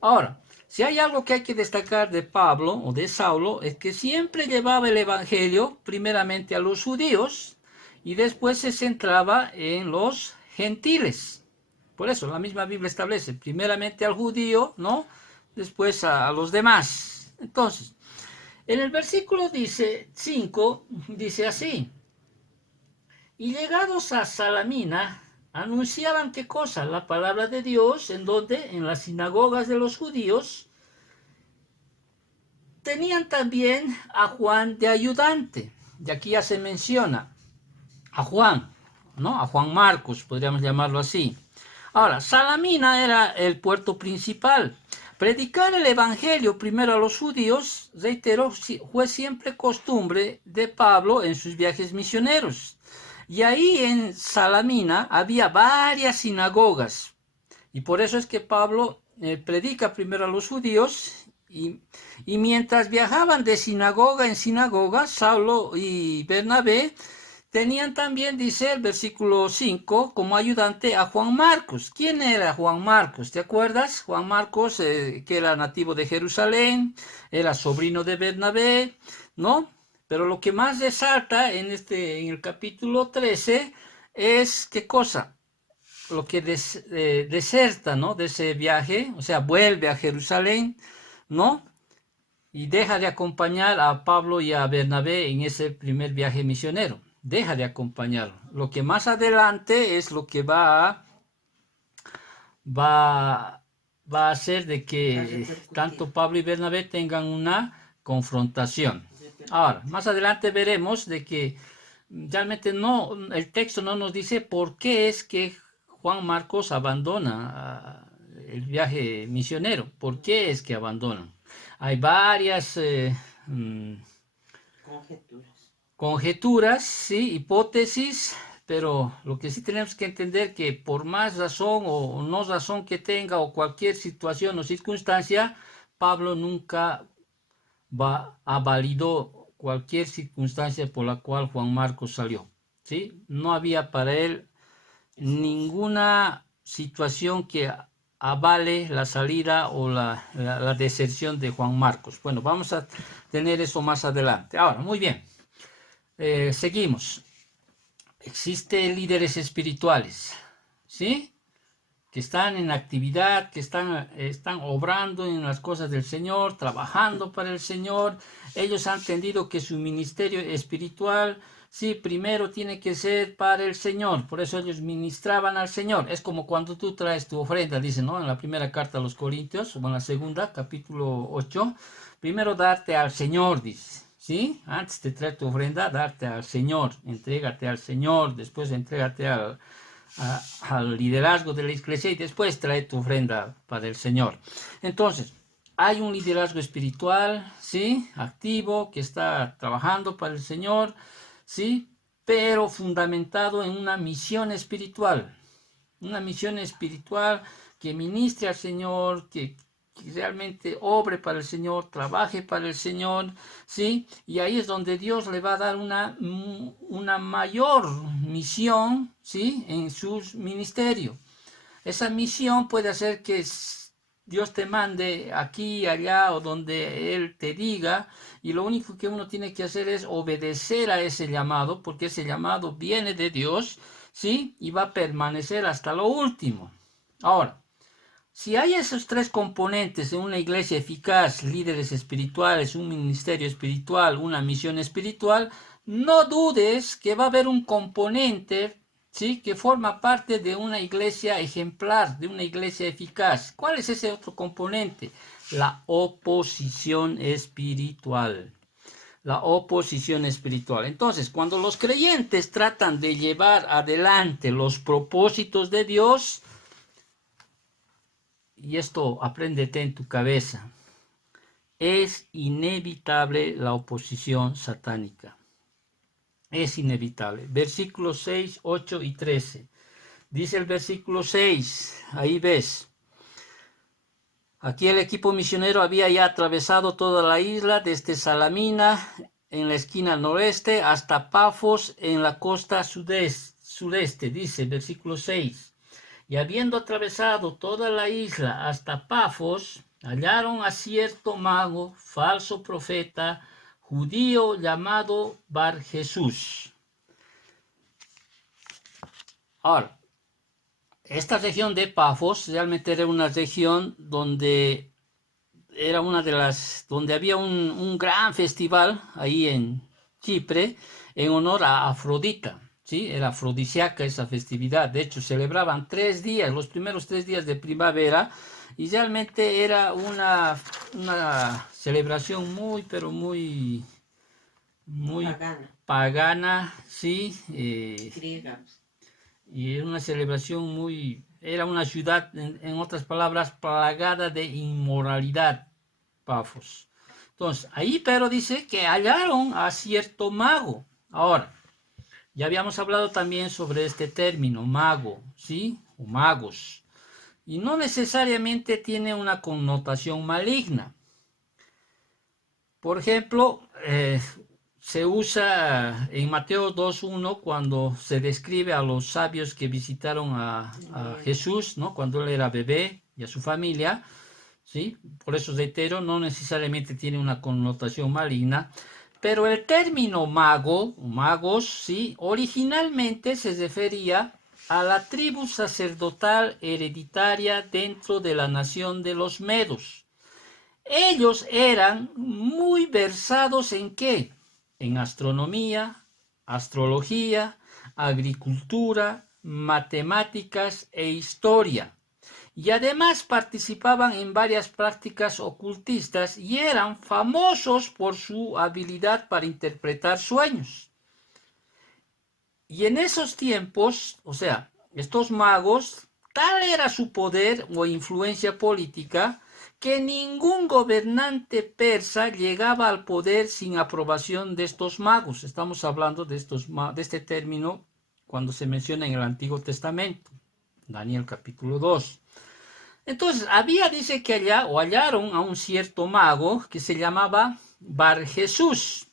Ahora, si hay algo que hay que destacar de Pablo o de Saulo, es que siempre llevaba el evangelio primeramente a los judíos y después se centraba en los gentiles. Por eso la misma Biblia establece primeramente al judío, ¿no? Después a los demás. Entonces, en el versículo 5 dice así, y llegados a Salamina, anunciaban ¿qué cosa? La palabra de Dios, en donde en las sinagogas de los judíos tenían también a Juan de ayudante. Y aquí ya se menciona a Juan, ¿no? A Juan Marcos, podríamos llamarlo así. Ahora, Salamina era el puerto principal. Predicar el evangelio primero a los judíos, reitero, fue siempre costumbre de Pablo en sus viajes misioneros. Y ahí en Salamina había varias sinagogas. Y por eso es que Pablo predica primero a los judíos y mientras viajaban de sinagoga en sinagoga, Saulo y Bernabé tenían también, dice el versículo 5, como ayudante a Juan Marcos. ¿Quién era Juan Marcos? ¿Te acuerdas? Juan Marcos, que era nativo de Jerusalén, era sobrino de Bernabé, ¿no? Pero lo que más resalta en el capítulo 13 es, ¿qué cosa? Lo que deserta, ¿no? De ese viaje, o sea, vuelve a Jerusalén, ¿no? Y deja de acompañar a Pablo y a Bernabé en ese primer viaje misionero. Deja de acompañarlo. Lo que más adelante es lo que va a hacer de que tanto Pablo y Bernabé tengan una confrontación. Ahora, más adelante veremos de que realmente el texto no nos dice por qué es que Juan Marcos abandona el viaje misionero. ¿Por qué es que abandonan? Hay varias conjeturas, sí, hipótesis, pero lo que sí tenemos que entender que por más razón o no razón que tenga o cualquier situación o circunstancia, Pablo nunca validó cualquier circunstancia por la cual Juan Marcos salió, ¿sí? No había para él ninguna situación que avale la salida o la deserción de Juan Marcos. Bueno, vamos a tener eso más adelante. Ahora, muy bien. Seguimos. Existen líderes espirituales, ¿sí? Que están en actividad, que están obrando en las cosas del Señor, trabajando para el Señor. Ellos han entendido que su ministerio espiritual, sí, primero tiene que ser para el Señor. Por eso ellos ministraban al Señor. Es como cuando tú traes tu ofrenda, dice, ¿no? En la primera carta a los Corintios, o en la segunda, capítulo 8, primero darte al Señor, dice. ¿Sí? Antes de traer tu ofrenda, darte al Señor, entrégate al Señor, después entrégate al liderazgo de la iglesia y después trae tu ofrenda para el Señor. Entonces, hay un liderazgo espiritual, ¿sí? Activo, que está trabajando para el Señor, ¿sí? Pero fundamentado en una misión espiritual que ministre al Señor, que realmente obre para el Señor, trabaje para el Señor, ¿sí? Y ahí es donde Dios le va a dar una mayor misión, ¿sí? En su ministerio. Esa misión puede hacer que Dios te mande aquí, allá o donde Él te diga, y lo único que uno tiene que hacer es obedecer a ese llamado, porque ese llamado viene de Dios, ¿sí? Y va a permanecer hasta lo último. Ahora, si hay esos tres componentes en una iglesia eficaz, líderes espirituales, un ministerio espiritual, una misión espiritual, no dudes que va a haber un componente, ¿sí? Que forma parte de una iglesia ejemplar, de una iglesia eficaz. ¿Cuál es ese otro componente? La oposición espiritual. La oposición espiritual. Entonces, cuando los creyentes tratan de llevar adelante los propósitos de Dios, y esto apréndete en tu cabeza, es inevitable la oposición satánica. Es inevitable. Versículos 6, 8 y 13. Dice el versículo 6, ahí ves. Aquí el equipo misionero había ya atravesado toda la isla, desde Salamina en la esquina noreste hasta Pafos en la costa sureste, dice versículo 6. Y habiendo atravesado toda la isla hasta Pafos, hallaron a cierto mago, falso profeta, judío llamado Bar Jesús. Ahora, esta región de Pafos realmente era una región donde era una de las, donde había un gran festival ahí en Chipre en honor a Afrodita. ¿Sí? Era afrodisíaca esa festividad. De hecho, celebraban 3 días, los primeros 3 días de primavera, y realmente era una celebración muy, pero muy pagana, ¿sí? Griega. Y era una celebración era una ciudad, en otras palabras, plagada de inmoralidad, Pafos. Entonces, ahí pero dice que hallaron a cierto mago. Ahora, ya habíamos hablado también sobre este término, mago, ¿sí? O magos. Y no necesariamente tiene una connotación maligna. Por ejemplo, se usa en Mateo 2.1 cuando se describe a los sabios que visitaron a Jesús, ¿no? Cuando él era bebé y a su familia, ¿sí? Por eso reitero, no necesariamente tiene una connotación maligna. Pero el término mago, magos, ¿sí? Originalmente se refería a la tribu sacerdotal hereditaria dentro de la nación de los medos. Ellos eran muy versados ¿en qué? En astronomía, astrología, agricultura, matemáticas e historia. Y además participaban en varias prácticas ocultistas y eran famosos por su habilidad para interpretar sueños. Y en esos tiempos, o sea, estos magos, tal era su poder o influencia política que ningún gobernante persa llegaba al poder sin aprobación de estos magos. Estamos hablando de este término cuando se menciona en el Antiguo Testamento, Daniel capítulo 2. Entonces, dice que hallaron a un cierto mago que se llamaba Bar Jesús.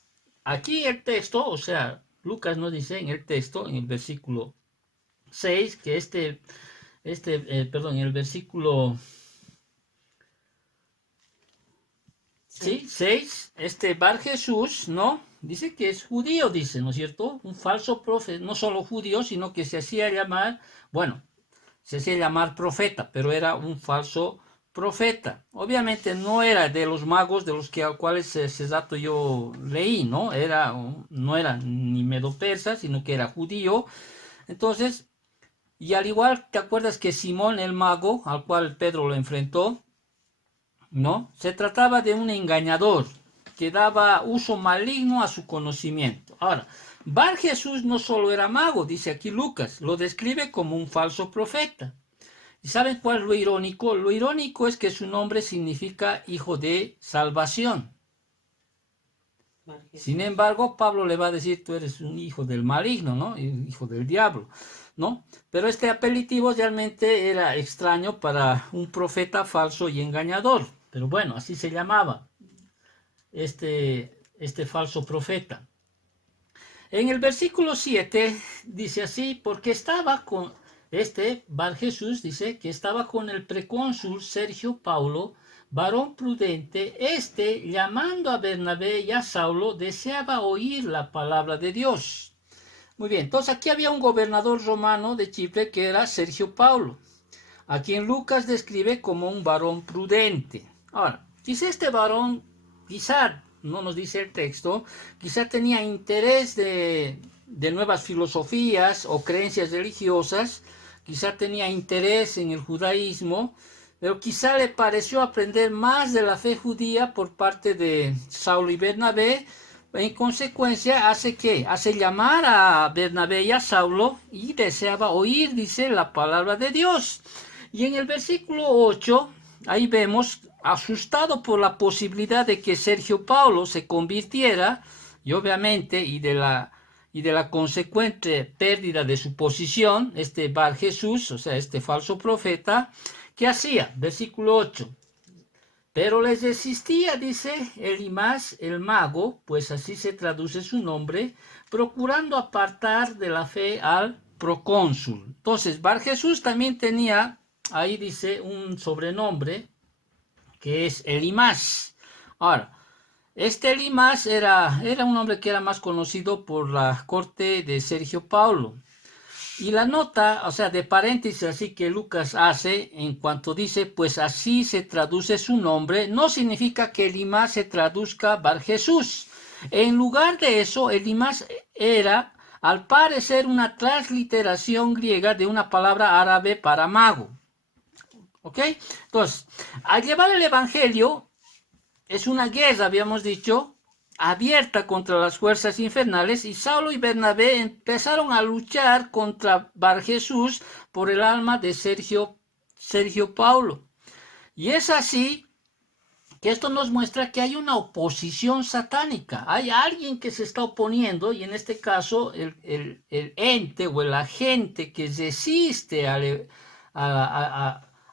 Aquí el texto, o sea, Lucas nos dice en el texto, en el versículo 6, que perdón, en el versículo Sí. 6, Bar Jesús, ¿no? Dice que es judío, dice, ¿no es cierto? Un falso profeta, no solo judío, sino que se hacía llamar, bueno, se hacía llamar profeta, pero era un falso profeta. Obviamente no era de los magos de los cuales ese dato yo leí, ¿no? No era ni medo-persa, sino que era judío. Entonces, y al igual, ¿te acuerdas que Simón el mago, al cual Pedro lo enfrentó, ¿no? Se trataba de un engañador que daba uso maligno a su conocimiento. Ahora, Bar Jesús no solo era mago, dice aquí Lucas, lo describe como un falso profeta. ¿Y saben cuál es lo irónico? Lo irónico es que su nombre significa hijo de salvación. Sin embargo, Pablo le va a decir, tú eres un hijo del maligno, ¿no? Hijo del diablo, ¿no? Pero este apelativo realmente era extraño para un profeta falso y engañador. Pero bueno, así se llamaba este falso profeta. En el versículo 7 dice así, porque estaba con Bar Jesús, dice que estaba con el precónsul Sergio Paulo, varón prudente, llamando a Bernabé y a Saulo, deseaba oír la palabra de Dios. Muy bien, entonces aquí había un gobernador romano de Chipre que era Sergio Paulo, a quien Lucas describe como un varón prudente. Ahora, dice este varón, quizá, no nos dice el texto, quizá tenía interés de nuevas filosofías o creencias religiosas, quizá tenía interés en el judaísmo, pero quizá le pareció aprender más de la fe judía por parte de Saulo y Bernabé. En consecuencia, hace llamar a Bernabé y a Saulo y deseaba oír, dice, la palabra de Dios. Y en el versículo 8, ahí vemos, asustado por la posibilidad de que Sergio Paulo se convirtiera, y obviamente, y de la consecuente pérdida de su posición, Bar Jesús, o sea, este falso profeta, ¿qué hacía? Versículo 8. Pero les resistía, dice Elimas, el mago, pues así se traduce su nombre, procurando apartar de la fe al procónsul. Entonces, Bar Jesús también tenía, ahí dice, un sobrenombre, que es Elimas. Ahora, Elimas era un hombre que era más conocido por la corte de Sergio Paulo. Y la nota, o sea, de paréntesis así que Lucas hace en cuanto dice, pues así se traduce su nombre, no significa que Elimas se traduzca Bar Jesús. En lugar de eso, Elimas era, al parecer, una transliteración griega de una palabra árabe para mago. ¿Ok? Entonces, al llevar el evangelio, es una guerra, habíamos dicho, abierta contra las fuerzas infernales, y Saulo y Bernabé empezaron a luchar contra Bar Jesús por el alma de Sergio Paulo. Y es así que esto nos muestra que hay una oposición satánica. Hay alguien que se está oponiendo, y en este caso el ente o el agente que resiste a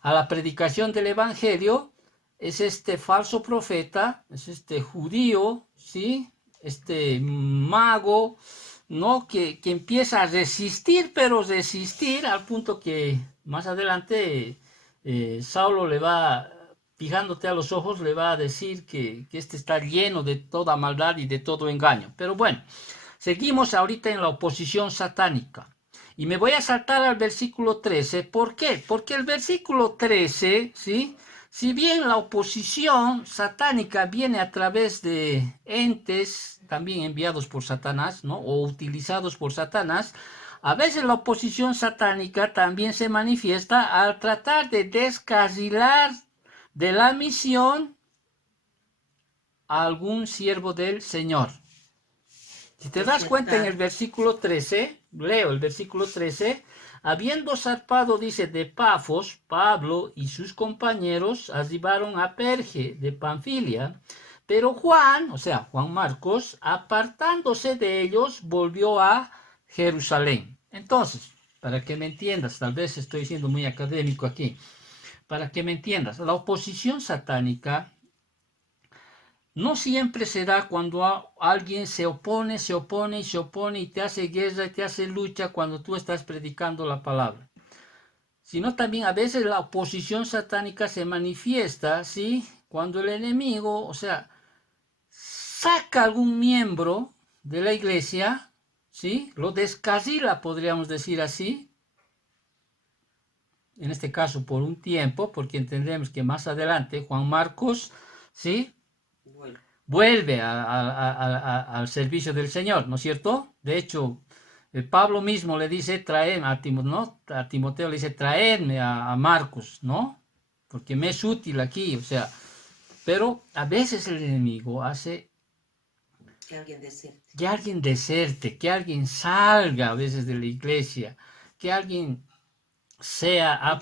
la predicación del evangelio es este falso profeta, es este judío, ¿sí? Este mago, ¿no? Que empieza a resistir, pero resistir al punto que más adelante Saulo le va, fijándote a los ojos, le va a decir que este está lleno de toda maldad y de todo engaño. Pero bueno, seguimos ahorita en la oposición satánica. Y me voy a saltar al versículo 13. ¿Por qué? Porque el versículo 13, ¿sí? Si bien la oposición satánica viene a través de entes también enviados por Satanás, ¿no? O utilizados por Satanás, a veces la oposición satánica también se manifiesta al tratar de descarrilar de la misión a algún siervo del Señor. Si te das cuenta en el versículo 13, leo el versículo 13, habiendo zarpado, dice, de Pafos, Pablo y sus compañeros arribaron a Perge de Panfilia, pero Juan, o sea, Juan Marcos, apartándose de ellos, volvió a Jerusalén. Entonces, para que me entiendas, tal vez estoy siendo muy académico aquí, para que me entiendas, la oposición satánica no siempre será cuando alguien se opone y te hace guerra y te hace lucha cuando tú estás predicando la palabra. sino también a veces la oposición satánica se manifiesta, ¿sí? Cuando el enemigo, o sea, saca algún miembro de la iglesia, ¿sí? Lo descarrila, podríamos decir así, en este caso por un tiempo, porque entendemos que más adelante Juan Marcos, ¿sí? Vuelve al servicio del Señor, ¿no es cierto? De hecho, Pablo mismo le dice, traedme a Timoteo, ¿no? A Timoteo le dice, traedme a Marcos, ¿no? Porque me es útil aquí, o sea, pero a veces el enemigo hace que alguien deserte, que alguien salga a veces de la iglesia, que alguien sea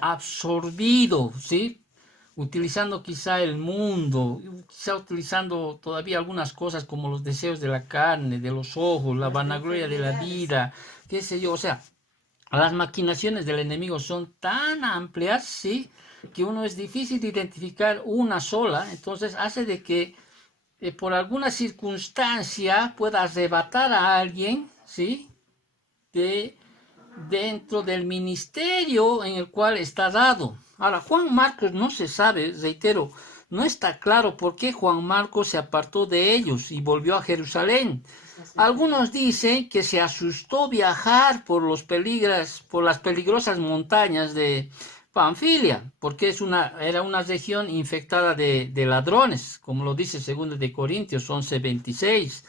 absorbido, ¿sí? Utilizando quizá el mundo, quizá utilizando todavía algunas cosas como los deseos de la carne, de los ojos, la vanagloria de la vida, qué sé yo, o sea, las maquinaciones del enemigo son tan amplias, ¿sí? Que uno es difícil de identificar una sola, entonces hace de que por alguna circunstancia pueda arrebatar a alguien, ¿sí? De dentro del ministerio en el cual está dado. Ahora, Juan Marcos no se sabe, reitero, no está claro por qué Juan Marcos se apartó de ellos y volvió a Jerusalén. Algunos dicen que se asustó viajar por las peligrosas montañas de Panfilia, porque era una región infectada de ladrones, como lo dice 2 de Corintios 11:26.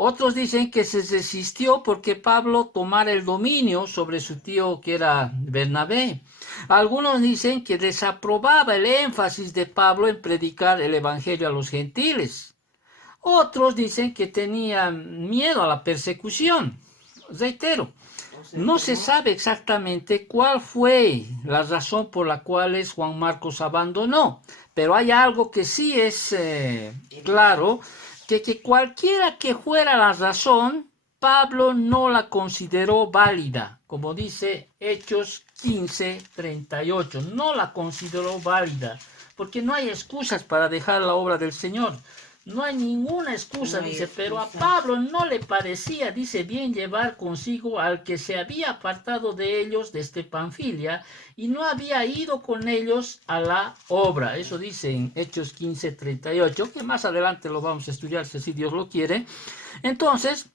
Otros dicen que se resistió porque Pablo tomara el dominio sobre su tío que era Bernabé. Algunos dicen que desaprobaba el énfasis de Pablo en predicar el evangelio a los gentiles. Otros dicen que tenía miedo a la persecución. Reitero, no se sabe exactamente cuál fue la razón por la cual Juan Marcos abandonó, pero hay algo que sí es claro, que cualquiera que fuera la razón, Pablo no la consideró válida, como dice Hechos 15:38, no la consideró válida, porque no hay excusas para dejar la obra del Señor. No hay ninguna excusa, dice, pero a Pablo no le parecía, dice, bien llevar consigo al que se había apartado de ellos desde Panfilia y no había ido con ellos a la obra. Eso dice en Hechos 15:38, que más adelante lo vamos a estudiar si Dios lo quiere. Entonces,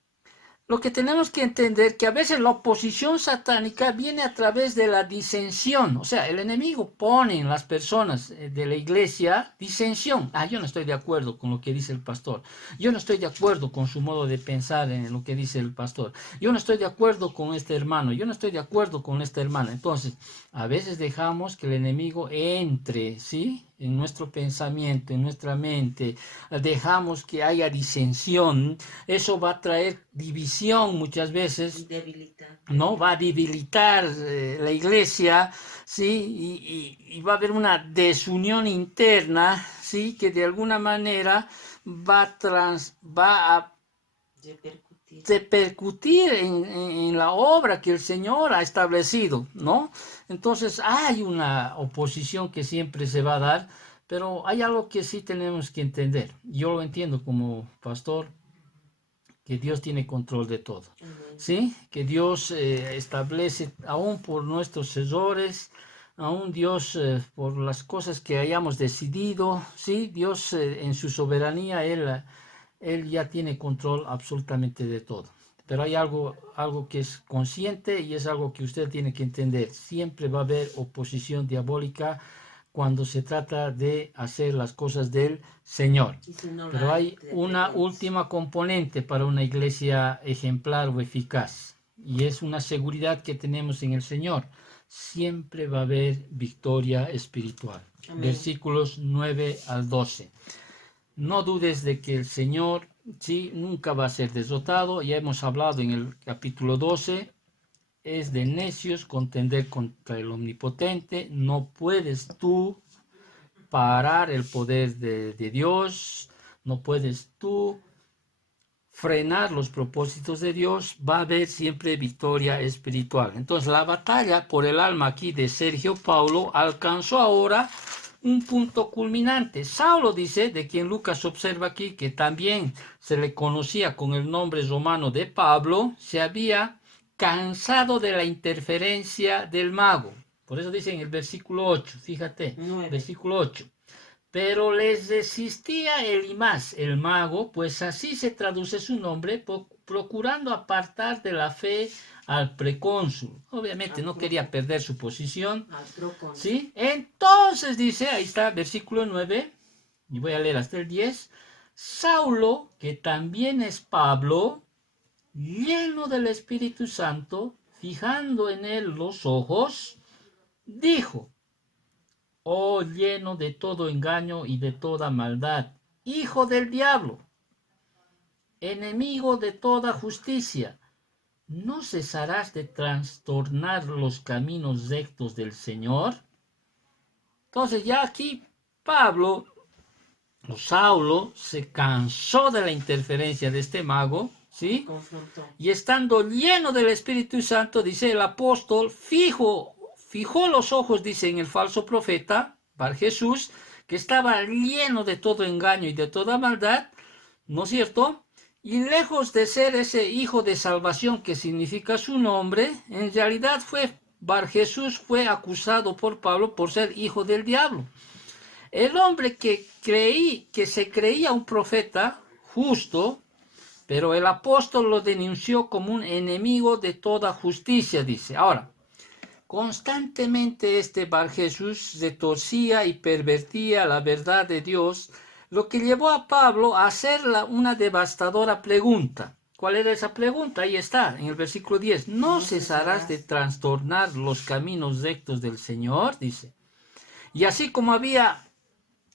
lo que tenemos que entender que a veces la oposición satánica viene a través de la disensión, o sea, el enemigo pone en las personas de la iglesia disensión. Yo no estoy de acuerdo con lo que dice el pastor, yo no estoy de acuerdo con su modo de pensar en lo que dice el pastor, yo no estoy de acuerdo con este hermano, yo no estoy de acuerdo con esta hermana. Entonces, a veces dejamos que el enemigo entre, ¿sí?, en nuestro pensamiento, en nuestra mente, dejamos que haya disensión. Eso va a traer división muchas veces, ¿no? Va a debilitar la iglesia, ¿sí? Y va a haber una desunión interna, ¿sí? Que de alguna manera va a repercutir en la obra que el Señor ha establecido, ¿no? Entonces hay una oposición que siempre se va a dar, pero hay algo que sí tenemos que entender. Yo lo entiendo como pastor, que Dios tiene control de todo, ¿sí? Que Dios establece, aún por nuestros errores, aún Dios por las cosas que hayamos decidido, ¿sí? Dios en su soberanía, Él ya tiene control absolutamente de todo. Pero hay algo que es consciente y es algo que usted tiene que entender. Siempre va a haber oposición diabólica cuando se trata de hacer las cosas del Señor. Pero hay una última componente para una iglesia ejemplar o eficaz, y es una seguridad que tenemos en el Señor. Siempre va a haber victoria espiritual. Amén. Versículos 9 al 12. No dudes de que el Señor, sí, nunca va a ser derrotado. Ya hemos hablado en el capítulo 12. Es de necios contender contra el omnipotente. No puedes tú parar el poder de Dios. No puedes tú frenar los propósitos de Dios. Va a haber siempre victoria espiritual. Entonces la batalla por el alma aquí de Sergio Paulo alcanzó ahora un punto culminante. Saulo dice, de quien Lucas observa aquí, que también se le conocía con el nombre romano de Pablo, se había cansado de la interferencia del mago. Por eso dice en el versículo 8, fíjate, 9. versículo 8. Pero les resistía Elimas, el mago, pues así se traduce su nombre, procurando apartar de la fe al precónsul. Obviamente no quería perder su posición. Al procónsul. ¿Sí? Entonces dice, ahí está, versículo 9, y voy a leer hasta el 10. Saulo, que también es Pablo, lleno del Espíritu Santo, fijando en él los ojos, dijo: oh, lleno de todo engaño y de toda maldad, hijo del diablo, enemigo de toda justicia, ¿no cesarás de trastornar los caminos rectos del Señor? Entonces ya aquí Pablo o Saulo se cansó de la interferencia de este mago, ¿sí? Confrontó. Y estando lleno del Espíritu Santo, dice el apóstol, fijó los ojos, dice, en el falso profeta, Bar Jesús, que estaba lleno de todo engaño y de toda maldad, ¿no es cierto? Y lejos de ser ese hijo de salvación que significa su nombre, en realidad Bar Jesús fue acusado por Pablo por ser hijo del diablo. El hombre que se creía un profeta justo, pero el apóstol lo denunció como un enemigo de toda justicia, dice. Ahora, constantemente este Bar Jesús retorcía y pervertía la verdad de Dios, lo que llevó a Pablo a hacer una devastadora pregunta. ¿Cuál era esa pregunta? Ahí está, en el versículo 10. ¿No cesarás de trastornar los caminos rectos del Señor? Dice. Y así como había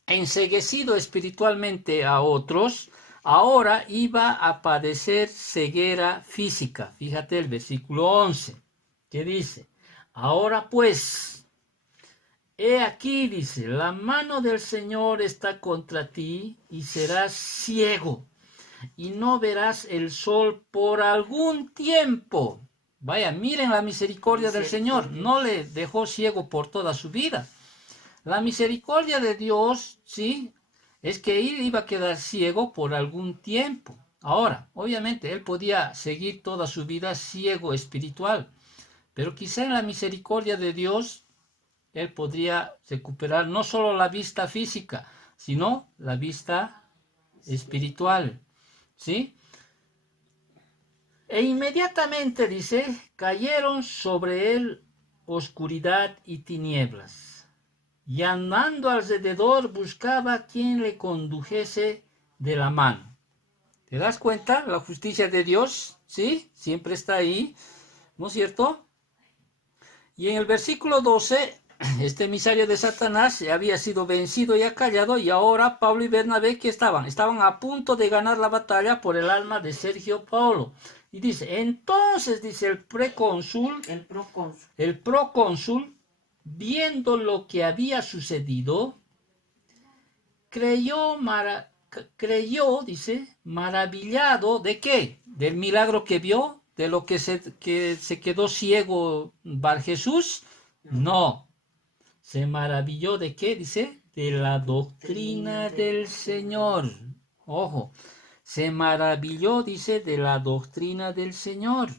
enceguecido espiritualmente a otros, ahora iba a padecer ceguera física. Fíjate el versículo 11, que dice: ahora pues, he aquí, dice, la mano del Señor está contra ti y serás ciego y no verás el sol por algún tiempo. Vaya, miren la misericordia del Señor, no le dejó ciego por toda su vida. La misericordia de Dios, ¿sí?, es que él iba a quedar ciego por algún tiempo. Ahora, obviamente, él podía seguir toda su vida ciego espiritual, pero quizá en la misericordia de Dios, él podría recuperar no solo la vista física, sino la vista espiritual, ¿sí? E inmediatamente, dice, cayeron sobre él oscuridad y tinieblas. Y andando alrededor buscaba quien le condujese de la mano. ¿Te das cuenta? La justicia de Dios, ¿sí? Siempre está ahí, ¿no es cierto? Y en el versículo 12, este emisario de Satanás había sido vencido y acallado, y ahora Pablo y Bernabé, ¿qué estaban? Estaban a punto de ganar la batalla por el alma de Sergio Paulo. Y dice, entonces, dice el procónsul, viendo lo que había sucedido, creyó, dice, maravillado, ¿de qué? Del milagro que vio, de lo que se quedó ciego Bar Jesús. No, se maravilló ¿de qué? Dice, de la doctrina del Señor. Ojo, se maravilló, dice, de la doctrina del Señor.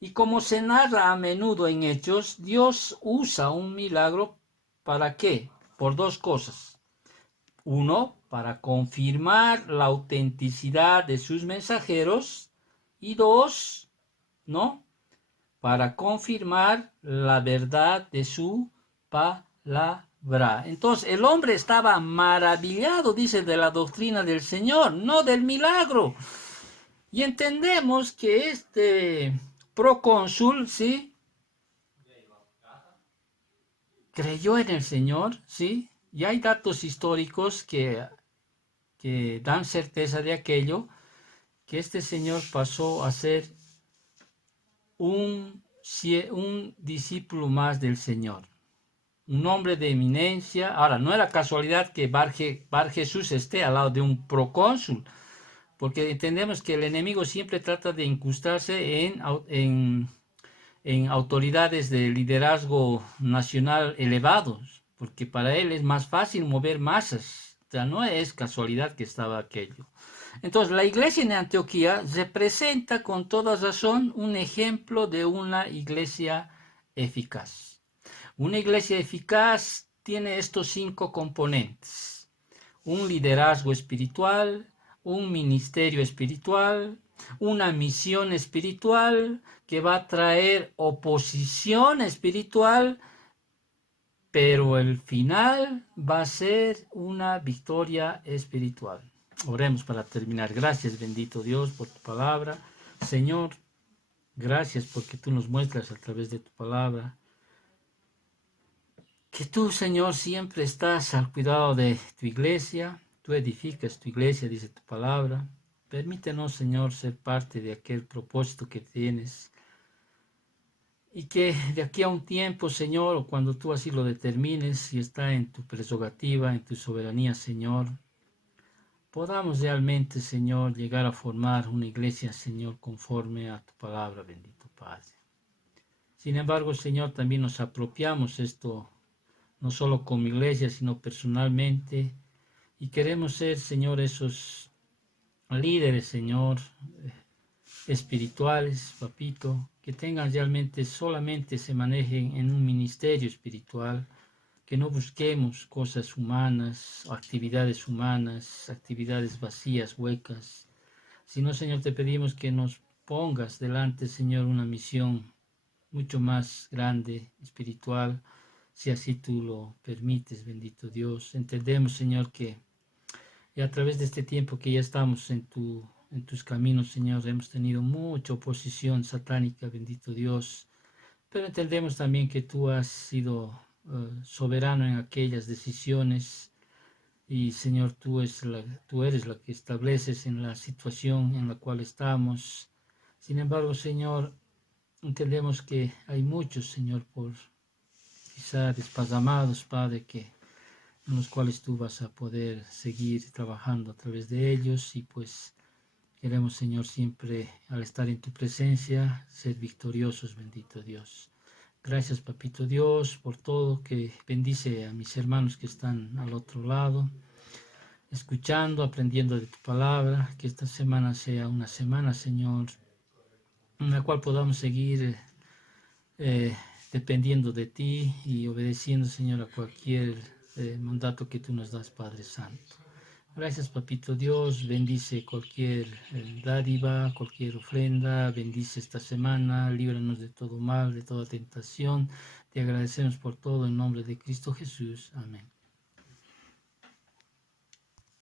Y como se narra a menudo en Hechos, Dios usa un milagro ¿para qué? Por dos cosas. Uno, para confirmar la autenticidad de sus mensajeros. Y dos, ¿no?, para confirmar la verdad de su palabra. Entonces, el hombre estaba maravillado, dice, de la doctrina del Señor, no del milagro. Y entendemos que este procónsul, ¿sí?, creyó en el Señor, ¿sí? Y hay datos históricos que dan certeza de aquello, que este señor pasó a ser un discípulo más del Señor, un hombre de eminencia. Ahora, no era casualidad que Bar Jesús esté al lado de un procónsul, porque entendemos que el enemigo siempre trata de incrustarse en autoridades de liderazgo nacional elevados, porque para él es más fácil mover masas. O sea, no es casualidad que estaba aquello. Entonces, la iglesia en Antioquía representa con toda razón un ejemplo de una iglesia eficaz. Una iglesia eficaz tiene estos 5 componentes: un liderazgo espiritual, un ministerio espiritual, una misión espiritual que va a traer oposición espiritual, pero el final va a ser una victoria espiritual. Oremos para terminar. Gracias, bendito Dios, por tu palabra. Señor, gracias porque tú nos muestras a través de tu palabra que tú, Señor, siempre estás al cuidado de tu iglesia. Tú edificas tu iglesia, dice tu palabra. Permítenos, Señor, ser parte de aquel propósito que tienes. Y que de aquí a un tiempo, Señor, o cuando tú así lo determines, si está en tu prerrogativa, en tu soberanía, Señor, podamos realmente, Señor, llegar a formar una iglesia, Señor, conforme a tu palabra, bendito Padre. Sin embargo, Señor, también nos apropiamos esto, no solo como iglesia, sino personalmente, y queremos ser, Señor, esos líderes, Señor, espirituales, papito, que tengan realmente, solamente se manejen en un ministerio espiritual, que no busquemos cosas humanas, actividades vacías, huecas, sino, Señor, te pedimos que nos pongas delante, Señor, una misión mucho más grande, espiritual, si así tú lo permites, bendito Dios. Entendemos, Señor, que y a través de este tiempo que ya estamos en tus caminos, Señor, hemos tenido mucha oposición satánica, bendito Dios. Pero entendemos también que tú has sido soberano en aquellas decisiones. Y, Señor, tú eres la que estableces en la situación en la cual estamos. Sin embargo, Señor, entendemos que hay muchos, Señor, por quizá desparramados, Padre, en los cuales tú vas a poder seguir trabajando a través de ellos, y pues queremos, Señor, siempre al estar en tu presencia, ser victoriosos, bendito Dios. Gracias, papito Dios, por todo, que bendice a mis hermanos que están al otro lado, escuchando, aprendiendo de tu palabra, que esta semana sea una semana, Señor, en la cual podamos seguir dependiendo de ti y obedeciendo, Señor, a cualquier mandato que tú nos das, Padre Santo. Gracias, papito Dios, bendice cualquier dádiva, cualquier ofrenda, bendice esta semana, líbranos de todo mal, de toda tentación. Te agradecemos por todo en nombre de Cristo Jesús. Amén.